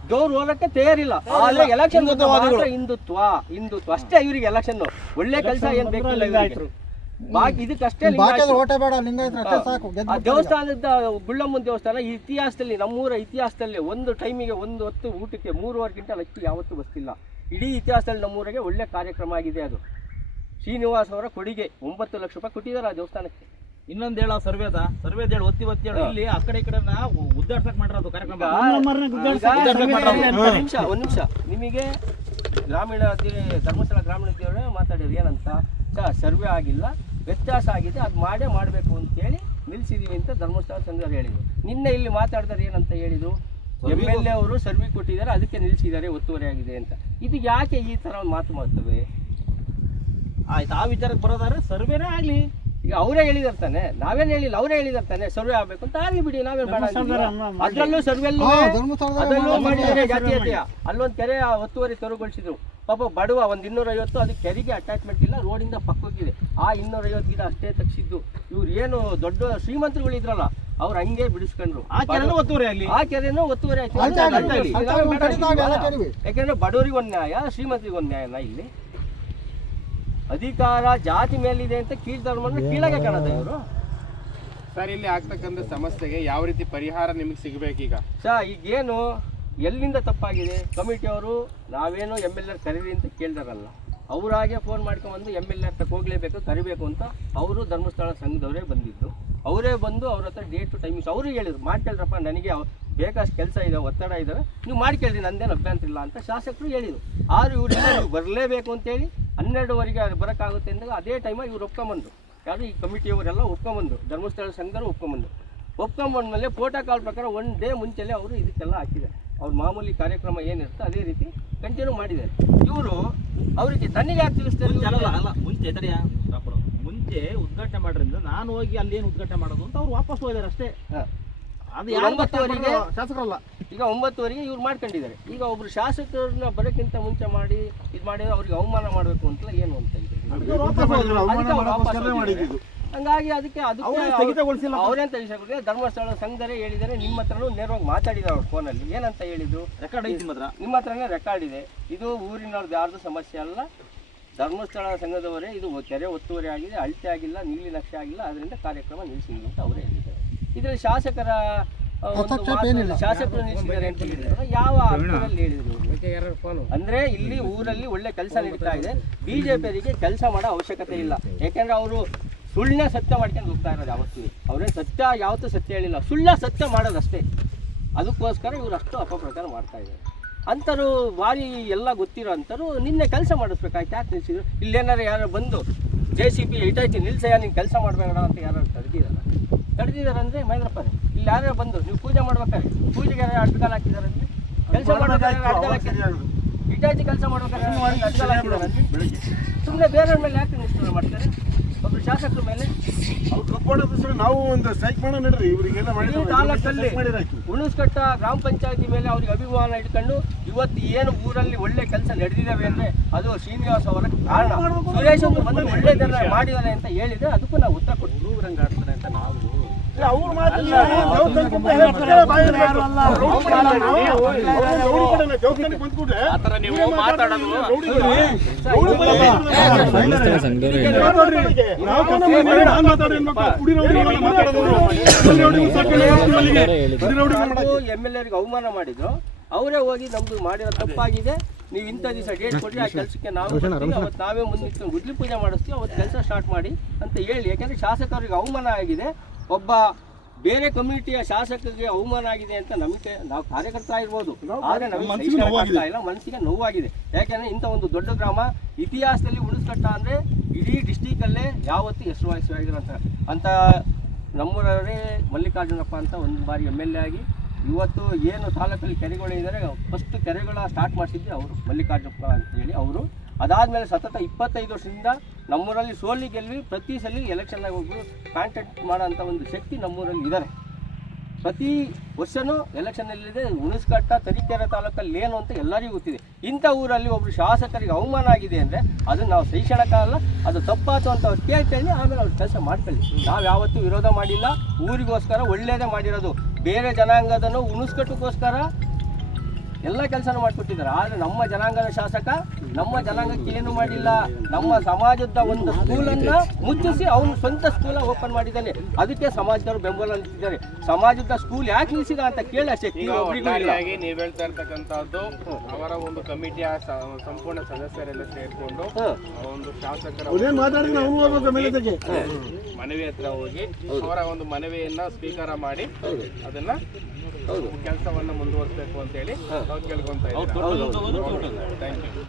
ಜೋರು ಹೋಗಕ್ಕೆ ತಯಾರಿಲ್ಲ ಎಲೆಕ್ಷನ್ ಹಿಂದುತ್ವ ಹಿಂದುತ್ವ. ಅಷ್ಟೇ ಇವರಿಗೆ ಎಲೆಕ್ಷನ್ ಒಳ್ಳೆ ಕೆಲಸ ಏನ್ ಬೇಕಿಲ್ಲ ಬಾಕಿ ಇದಕ್ಕಷ್ಟೇ ದೇವಸ್ಥಾನದ ಗುಳ್ಳಮ್ಮನ ದೇವಸ್ಥಾನ ಈ ಇತಿಹಾಸದಲ್ಲಿ ನಮ್ಮೂರ ಇತಿಹಾಸದಲ್ಲಿ ಒಂದು ಟೈಮಿಗೆ ಒಂದು ಹೊತ್ತು ಊಟಕ್ಕೆ ಮೂರುವರೆ ಗಂಟೆ ಅಕ್ಕಿ ಯಾವತ್ತೂ ಬಸ್ತಿಲ್ಲ ಇಡೀ ಇತಿಹಾಸದಲ್ಲಿ ನಮ್ಮೂರಿಗೆ ಒಳ್ಳೆ ಕಾರ್ಯಕ್ರಮ ಆಗಿದೆ ಅದು. ಶ್ರೀನಿವಾಸ್ ಅವರ ಕೊಡುಗೆ ಒಂಬತ್ತು ಲಕ್ಷ ರೂಪಾಯಿ ಕೊಟ್ಟಿದ್ದಾರೆ ಆ ದೇವಸ್ಥಾನಕ್ಕೆ. ಇನ್ನೊಂದ್ ಹೇಳ ಸರ್ವೇದ ಸರ್ವೇದ ಹೇಳಿ ಒತ್ತಿ ಒತ್ತಿ ಹೇಳಿ. ಇಲ್ಲಿ ಆ ಕಡೆ ಈ ಕಡೆ ಉದ್ದಾಡ್ಸಕ್ ಮಾಡಿರೋದು ಕಾರ್ಯಕ್ರಮ. ಒಂದು ನಿಮಿಷ ಒಂದು ನಿಮಿಷ. ನಿಮಗೆ ಗ್ರಾಮೀಣ ಧರ್ಮಸ್ಥಳ ಗ್ರಾಮೀಣ ಮಾತಾಡಿದ್ರು ಏನಂತ? ಸರ್ ಸರ್ವೆ ಆಗಿಲ್ಲ ವ್ಯತ್ಯಾಸ ಆಗಿದೆ ಅದು ಮಾಡೇ ಮಾಡಬೇಕು ಅಂತೇಳಿ ನಿಲ್ಲಿಸಿದ್ದೀವಿ ಅಂತ ಧರ್ಮಸ್ಥಳ ಸಂಘರು ಹೇಳಿದರು. ನಿನ್ನೆ ಇಲ್ಲಿ ಮಾತಾಡಿದ್ರೆ ಏನಂತ ಹೇಳಿದ್ರು? ಎಂ ಎಲ್ ಎ ಅವರು ಸರ್ವೆ ಕೊಟ್ಟಿದ್ದಾರೆ ಅದಕ್ಕೆ ನಿಲ್ಲಿಸಿದ್ದಾರೆ ಒತ್ತುವರಿ ಆಗಿದೆ ಅಂತ. ಇದು ಯಾಕೆ ಈ ತರ ಒಂದು ಮಾತು ಮಾಡ್ತವೆ? ಆಯ್ತು ಆ ವಿಚಾರಕ್ಕೆ ಬರೋದಾದ್ರೆ ಸರ್ವೇನೇ ಆಗ್ಲಿ. ಈಗ ಅವರೇ ಹೇಳಿದಾರೆ ತಾನೆ. ನಾವೇನ್ ಹೇಳಿಲ್ಲ ಅವರೇ ಹೇಳಿದಾರೆ ತಾನೆ. ಸರ್ವೆ ಆಗ್ಬೇಕು ಅಂತ ಆಗಿ ಬಿಡಿ ನಾವೇನ್ ಬೇಡ ಅದರಲ್ಲೂ ಅದ್ರಲ್ಲೂ ಸರ್ವೆಲ್ಲೂ ಅದರಲ್ಲೂ ಮಾಡಿದ್ದಾರೆ ಜಾತೀಯತೆಯ ಅಲ್ಲೊಂದು ಕೆರೆ ಆ ಒತ್ತುವರಿ ತೆರವುಗೊಳಿಸಿದ್ರು ಪಾಪ ಬಡವ ಒಂದು ಇನ್ನೂರೈವತ್ತು ಅದಕ್ಕೆ ಕೆರೆಗೆ ಅಟ್ಯಾಚ್ಮೆಂಟ್ ಇಲ್ಲ ರೋಡಿಂದ ಹೋಗಿದೆ ಆ ಇನ್ನೂರೈವತ್ತು ಗಿಡ ಅಷ್ಟೇ ತಗ್ಸಿದ್ದು. ಇವ್ರು ಏನು ದೊಡ್ಡ ಶ್ರೀಮಂತರುಗಳು ಇದ್ರಲ್ಲ ಅವ್ರು ಹಂಗೆ ಬಿಡಿಸ್ಕೊಂಡ್ರು. ಆ ಕೆರೆನೂ ಒತ್ತುವರಿ ಆಗಲಿ ಆ ಕೆರೆನೂ ಒತ್ತುವರಿ ಆಯ್ತು. ಯಾಕಂದ್ರೆ ಬಡವರಿಗೆ ಒಂದು ನ್ಯಾಯ ಶ್ರೀಮಂತರಿಗೆ ಒಂದು ನ್ಯಾಯನ ಇಲ್ಲಿ. ಅಧಿಕಾರ ಜಾತಿ ಮೇಲಿದೆ ಅಂತ ಕೀಳ್ ಧರ್ಮನ ಕೀಳಾಗೆ ಕಾಣದ ಇವರು. ಸರ್ ಇಲ್ಲಿ ಆಗ್ತಕ್ಕಂಥ ಸಮಸ್ಯೆಗೆ ಯಾವ ರೀತಿ ಪರಿಹಾರ ನಿಮಗೆ ಸಿಗಬೇಕೀಗ? ಸರ್ ಈಗೇನು ಎಲ್ಲಿಂದ ತಪ್ಪಾಗಿದೆ? ಕಮಿಟಿಯವರು ನಾವೇನು ಎಂ ಎಲ್ ಆರ್ ಕರೀರಿ ಅಂತ ಕೇಳ್ದಾರಲ್ಲ. ಅವರಾಗೆ ಫೋನ್ ಮಾಡ್ಕೊಂಡ್ಬಂದು ಎಂ ಎಲ್ ಎರ್ ತಕ್ಕ ಹೋಗ್ಲೇಬೇಕು ಕರಿಬೇಕು ಅಂತ ಅವರು ಧರ್ಮಸ್ಥಳ ಸಂಘದವರೇ ಬಂದಿದ್ದು. ಅವರೇ ಬಂದು ಅವ್ರ ಹತ್ರ ಡೇಟ್ ಟು ಟೈಮಿಂಗ್ಸ್ ಅವರು ಹೇಳಿದ್ರು. ಮಾಡ್ಕೇಳ್ರಪ್ಪ ನನಗೆ ಬೇಕಷ್ಟು ಕೆಲಸ ಇದೆ ಒತ್ತಡ ಇದ್ದಾವೆ ನೀವು ಮಾಡ್ಕೊಳ್ರಿ ನಂದೇನು ಅಭ್ಯಂತರ ಇಲ್ಲ ಅಂತ ಶಾಸಕರು ಹೇಳಿದರು. ಆರು ಇವರಿಂದ ನೀವು ಬರಲೇಬೇಕು ಅಂತೇಳಿ ಹನ್ನೆರಡುವರೆಗೆ ಅದು ಬರೋಕ್ಕಾಗುತ್ತೆ ಅಂದಾಗ ಅದೇ ಟೈಮಾಗಿ ಇವ್ರು ಒಪ್ಕೊಂಬಂದು ಯಾರು ಈ ಕಮಿಟಿಯವರೆಲ್ಲ ಒಪ್ಕೊಂಬಂದು ಧರ್ಮಸ್ಥಳ ಸಂಘರು ಒಪ್ಕೊಂಬಂದು ಒಪ್ಕೊಂಬಂದ್ಮೇಲೆ ಪ್ರೋಟೋಕಾಲ್ ಪ್ರಕಾರ ಒನ್ ಡೇ ಮುಂಚೆಲೆ ಅವರು ಇದಕ್ಕೆಲ್ಲ ಹಾಕಿದ್ದಾರೆ. ಅವ್ರ ಮಾಮೂಲಿ ಕಾರ್ಯಕ್ರಮ ಏನಿರುತ್ತೆ ಅದೇ ರೀತಿ ಕಂಟಿನ್ಯೂ ಮಾಡಿದ್ದಾರೆ. ಇವರು ಅವರಿಗೆ ತನ್ನಿಗೆ ಯಾಕೆ ತಿಳಿಸ್ತಾರೆ ಮುಂಚೆ ಮುಂಚೆ ತಡಿಯ ಮುಂಚೆ ಉದ್ಘಾಟನೆ ಮಾಡ್ರಿಂದ ನಾನು ಹೋಗಿ ಅಲ್ಲಿ ಏನು ಉದ್ಘಾಟನೆ ಮಾಡೋದು ಅಂತ ಅವ್ರು ವಾಪಸ್ ಹೋಗಿದ್ದಾರೆ ಅಷ್ಟೇ. ಹಾ. ಅದು ಒಂಬತ್ತುವರೆಗೆ ಶಾಸಕರಲ್ಲ. ಈಗ ಒಂಬತ್ತುವರೆಗೆ ಇವ್ರು ಮಾಡ್ಕೊಂಡಿದ್ದಾರೆ. ಈಗ ಒಬ್ರು ಶಾಸಕರನ್ನ ಬರೋಕ್ಕಿಂತ ಮುಂಚೆ ಮಾಡಿ ಇದು ಮಾಡಿದ್ರೆ ಅವ್ರಿಗೆ ಅವಮಾನ ಮಾಡಬೇಕು ಅಂತ ಏನು ಅಂತ ಇದೆ? ಹಂಗಾಗಿ ಅದಕ್ಕೆ ಅದಕ್ಕೆ ಅವ್ರೇ ಅವ್ರು- ಸ್ಥಗಿತಗೊಳಿಸಿಲ್ಲ. ಅವ್ರೇನ್ ತೆಗಿಸಕ್ಕೆ ಧರ್ಮಸ್ಥಳ ಸಂಘದರೇ ಹೇಳಿದರೆ ನಿಮ್ಮ ಹತ್ರನೂ ನೇರವಾಗಿ ಮಾತಾಡಿದ್ದಾರೆ ಅವ್ರ ಫೋನಲ್ಲಿ. ಏನಂತ ಹೇಳಿದ್ರು ರೆಕಾರ್ಡ್ ಐತಿ ಮಾತ್ರ ನಿಮ್ಮ ಹತ್ರನೇ ರೆಕಾರ್ಡ್ ಇದೆ. ಇದು ಊರಿನವ್ರದ್ದು ಯಾರ್ದು ಸಮಸ್ಯೆ ಅಲ್ಲ. ಧರ್ಮಸ್ಥಳ ಸಂಘದವರೇ ಇದು ಕೆರೆ ಒತ್ತುವರಿ ಆಗಿದೆ. ಅಳತೆ ಆಗಿಲ್ಲ ನೀಲಿ ನಕ್ಷೆ ಆಗಿಲ್ಲ. ಅದರಿಂದ ಕಾರ್ಯಕ್ರಮ ನಿಲ್ಲಿಸಿದ್ರು ಅಂತ ಅವರೇ ಹೇಳಿದ್ದಾರೆ. ಇದರಲ್ಲಿ ಶಾಸಕರ ಶಾಸಕರು ಯಾವ ಅರ್ಥದಲ್ಲಿ ಹೇಳಿದ್ರು? ಅಂದ್ರೆ ಇಲ್ಲಿ ಊರಲ್ಲಿ ಒಳ್ಳೆ ಕೆಲಸ ನಡೀತಾ ಇದೆ. ಬಿಜೆಪಿಯವರಿಗೆ ಕೆಲಸ ಮಾಡೋ ಅವಶ್ಯಕತೆ ಇಲ್ಲ. ಯಾಕಂದ್ರೆ ಅವರು ಸುಳ್ಳ ಸತ್ಯ ಮಾಡ್ಕೊಂಡು ಹೋಗ್ತಾ ಇರೋದು ಯಾವತ್ತೂ. ಅವರೇ ಸತ್ಯ ಯಾವತ್ತೂ ಸತ್ಯ ಹೇಳಿಲ್ಲ. ಸುಳ್ಳ ಸತ್ಯ ಮಾಡೋದಷ್ಟೇ. ಅದಕ್ಕೋಸ್ಕರ ಇವ್ರು ಅಷ್ಟು ಅಪಪ್ರಚಾರ ಮಾಡ್ತಾ ಇದ್ದಾರೆ. ಅಂತರು ಭಾರಿ ಎಲ್ಲ ಗೊತ್ತಿರೋ ಅಂತರು ನಿನ್ನೆ ಕೆಲಸ ಮಾಡಿಸ್ಬೇಕಾಯ್ತು. ಯಾಕೆ ನಿಲ್ಸಿದ್ರು ಇಲ್ಲೇನಾರು ಯಾರು ಬಂದು ಜೆ ಸಿ ಪಿ ಇಟ್ಟಾಯ್ತು ನಿಲ್ಸಯ್ಯ ನೀನು ಕೆಲಸ ಮಾಡಬೇಡ ಅಂತ ಯಾರು ತಡೆದಿದ್ದಾರೆ ತಡೆದಿದ್ದಾರೆ ಅಂದರೆ ಮಹೇಂದ್ರಪ್ಪರೇ ಇಲ್ಲಿ ಯಾರು ಬಂದು ನೀವು ಪೂಜೆ ಮಾಡ್ಬೇಕಾದ್ರೆ ಪೂಜೆಗೆ ಯಾರು ಅಡ್ಡಗಾಲ ಹಾಕಿದ್ದಾರೆ ಅಂದರೆ ಕೆಲಸ ಮಾಡ್ಬೇಕಾದ್ರೆ ಅಡ್ಡಗಾಲ ಹಾಕಿದ್ದಾರೆ. ಇಟಾಚಿ ಕೆಲಸ ಮಾಡ್ಬೇಕಾದ್ರೆ ಅಡ್ಡಗಾಲ ಹಾಕಿದ್ದಾರೆ ಸುಮ್ಮನೆ ಬೇರೆಯವ್ರ ಮೇಲೆ ಯಾಕೆ ನಿಷ್ಠೂರ ಮಾಡ್ತಾರೆ? ಒಬ್ರು ಶಾಸಕರ ಮೇಲೆ. ಅವ್ರು ಕಪ್ಪಾಡೋದು ಸರ್ ನಾವು ಒಂದು ಸ್ಟ್ರೈಕ್ ಮಾಡೋಣ ನಡ್ರಿ ಇವರಿಗೆಲ್ಲ ಮಾಡಿದ್ರು ತಾಲೂಕಲ್ಲಿ ಉಣಸ್ಕಟ್ಟ ಗ್ರಾಮ ಪಂಚಾಯತಿ ಮೇಲೆ ಅವ್ರಿಗೆ ಅಭಿಮಾನ ಇಟ್ಕೊಂಡು ಇವತ್ತು ಏನು ಊರಲ್ಲಿ ಒಳ್ಳೆ ಕೆಲಸ ನಡೆದಿದ್ದಾವೆ ಅಂದ್ರೆ ಅದು ಶ್ರೀನಿವಾಸ್ ಅವರ ಕಾರಣ. ಸುರೇಶ್ ಅವರು ಬಂದು ಒಳ್ಳೆದನ್ನ ಮಾಡಿದ್ದಾರೆ ಅಂತ ಹೇಳಿದ್ರೆ ಅದಕ್ಕೂ ನಾವು ಉತ್ತರ ಕೊಟ್ಟು ಊರಂಗ ಆಡ್ತಾರೆ ಅಂತ ನಾವು ಅವ್ರ ಮಾತು ದೇವಸ್ಥಾನಕ್ಕೆ ಬಾಯಿ ಇರ್ಬೇಕು. ರೌಡಿ ಕಡೆನ ದೇವಸ್ಥಾನಕ್ಕೆ ಬಂದ್ಬಿಟ್ರೆ ಆ ಥರ ನೀವು ಮಾತಾಡೋದು ನಾವು ಕೂಡ ಮನೆಯಲ್ಲಿ ನಾನ್ ಮಾತಾಡಿ ಅನ್ಬೇಕು. ಕುಡಿ ರೌಡಿಗಳನ್ನ ಮಾತಾಡೋದು. ಕುಡಿ ರೌಡಿಗಳು ಸಾಕ್ಕೊಂಡು ಹೋಗ್ತೀವಿ ಅಲ್ಲಿಗೆ. ಕುಡಿ ರೌಡಿಗಳು ಮಾಡಕ್ಕೆ. ಎಂ ಎಲ್ ಎರಿಗೆ ಅವಮಾನ ಮಾಡಿದ್ರು ಅವರೇ ಹೋಗಿ ನಮ್ದು ಮಾಡಿರೋ ತಪ್ಪಾಗಿದೆ ನೀವು ಇಂಥ ದಿವಸ ಡೇಟ್ ಕೊಡಿ ಆ ಕೆಲಸಕ್ಕೆ ನಾವು. ಅವತ್ತು ನಾವೇ ಮುಂದಿಟ್ಟು ಗುದ್ಲಿ ಪೂಜೆ ಮಾಡಿಸ್ತೀವಿ ಅವತ್ತು ಕೆಲಸ ಸ್ಟಾರ್ಟ್ ಮಾಡಿ ಅಂತ ಹೇಳಿ ಯಾಕಂದ್ರೆ ಶಾಸಕರಿಗೆ ಅವಮಾನ ಆಗಿದೆ ಒಬ್ಬ ಬೇರೆ ಕಮ್ಯುನಿಟಿಯ ಶಾಸಕರಿಗೆ ಅವಮಾನ ಆಗಿದೆ ಅಂತ ನಮಗೆ ನಾವು ಕಾರ್ಯಕರ್ತ ಇರ್ಬೋದು ಆದರೆ ನಮಗೆ ಇಲ್ಲ ಮನಸ್ಸಿಗೆ ನೋವಾಗಿದೆ. ಯಾಕೆಂದ್ರೆ ಇಂಥ ಒಂದು ದೊಡ್ಡ ಗ್ರಾಮ ಇತಿಹಾಸದಲ್ಲಿ ಉಳಿಸ್ಕಟ್ಟ ಅಂದ್ರೆ ಇಡೀ ಡಿಸ್ಟಿಕ್ ಅಲ್ಲೇ ಯಾವತ್ತೂ ಹೆಸರುವಾಸಿಯಾಗಿರೋಂಥ ಅಂತ ನಮ್ಮೂರವರೇ ಮಲ್ಲಿಕಾರ್ಜುನಪ್ಪ ಅಂತ ಒಂದು ಬಾರಿ ಎಂ ಎಲ್ ಎ ಆಗಿ ಇವತ್ತು ಏನು ತಾಲೂಕಲ್ಲಿ ಕೆರೆಗಳು ಇದ್ದಾರೆ ಫಸ್ಟ್ ಕೆರೆಗಳ ಸ್ಟಾರ್ಟ್ ಮಾಡಿಸಿದ್ದೆ ಅವರು ಮಲ್ಲಿಕಾರ್ಜುನಪ್ಪ ಅಂತ ಹೇಳಿ ಅವರು. ಅದಾದಮೇಲೆ ಸತತ ಇಪ್ಪತ್ತೈದು ವರ್ಷದಿಂದ ನಮ್ಮೂರಲ್ಲಿ ಸೋಲಿ ಗೆಲ್ವಿ, ಪ್ರತಿ ಸಲ ಎಲೆಕ್ಷನ್ ಹೋಗಿ ಕಾಂಟ್ಯಾಕ್ಟ್ ಮಾಡೋಂಥ ಒಂದು ಶಕ್ತಿ ನಮ್ಮೂರಲ್ಲಿ ಇದ್ದಾರೆ ಪ್ರತಿ ವರ್ಷನೂ ಎಲೆಕ್ಷನಲ್ಲಿದೆ ಉಣಿಸ್ಕಟ್ಟ ತರೀಕೆರೆ ತಾಲೂಕಲ್ಲಿ ಏನು ಅಂತ ಎಲ್ಲರಿಗೂ ಗೊತ್ತಿದೆ. ಇಂಥ ಊರಲ್ಲಿ ಒಬ್ಬರು ಶಾಸಕರಿಗೆ ಅವಮಾನ ಆಗಿದೆ ಅಂದರೆ ಅದನ್ನು ನಾವು ಸಹಿಸೋಕ್ಕಾಗಲ್ಲ ಅದು ತಪ್ಪಾತು ಅಂತ ಅವ್ರು ಕೇಳ್ತೇನೆ ಆಮೇಲೆ ಅವ್ರು ಕೆಲಸ ಮಾಡ್ಕೊಳ್ಳಿ. ನಾವು ಯಾವತ್ತೂ ವಿರೋಧ ಮಾಡಿಲ್ಲ, ಊರಿಗೋಸ್ಕರ ಒಳ್ಳೆಯದೇ ಮಾಡಿರೋದು. ಬೇರೆ ಜನಾಂಗದನ್ನು ಉಣಿಸ್ಕಟ್ಟಕ್ಕೋಸ್ಕರ ಎಲ್ಲ ಕೆಲಸನೂ ಮಾಡಿಕೊಟ್ಟಿದ್ದಾರೆ ಆದರೆ ನಮ್ಮ ಜನಾಂಗದ ಶಾಸಕ ನಮ್ಮ ಜನಾಂಗಕ್ಕೆ ಏನು ಮಾಡಿಲ್ಲ ನಮ್ಮ ಸಮಾಜದ ಒಂದು ಸ್ಕೂಲನ್ನು ಮುಚ್ಚಿಸಿ ಅವನು ಸ್ವಂತ ಸ್ಕೂಲ ಓಪನ್ ಮಾಡಿದ್ದಾನೆ ಅದಕ್ಕೆ ಸಮಾಜದವರು ಬೆಂಬಲ ನಿಂತಿದ್ದಾರೆ ಸಮಾಜದ ಸ್ಕೂಲ್ ಯಾಕೆ ನಿಲ್ಲಿಸಿದ ಅಂತ ಕೇಳ ಶಕ್ತಿ ನೀವು ಹೇಳ್ತಾ ಇರ್ತಕ್ಕಂಥದ್ದು ಅವರ ಒಂದು ಕಮಿಟಿಯ ಸಂಪೂರ್ಣ ಸದಸ್ಯರೆಲ್ಲ ಸೇರಿಕೊಂಡು ಆ ಒಂದು ಶಾಸಕರ ಮನವಿ ಹತ್ರ ಹೋಗಿ ಅವರ ಒಂದು ಮನವಿಯನ್ನ ಸ್ವೀಕಾರ ಮಾಡಿ ಅದನ್ನ ಕೆಲಸವನ್ನ ಮುಂದುವರಿಸಬೇಕು ಅಂತ ಹೇಳಿ ನಾವು ಕೇಳ್ಕೊಂತ ಇದ್ದೀವಿ ಥ್ಯಾಂಕ್ ಯು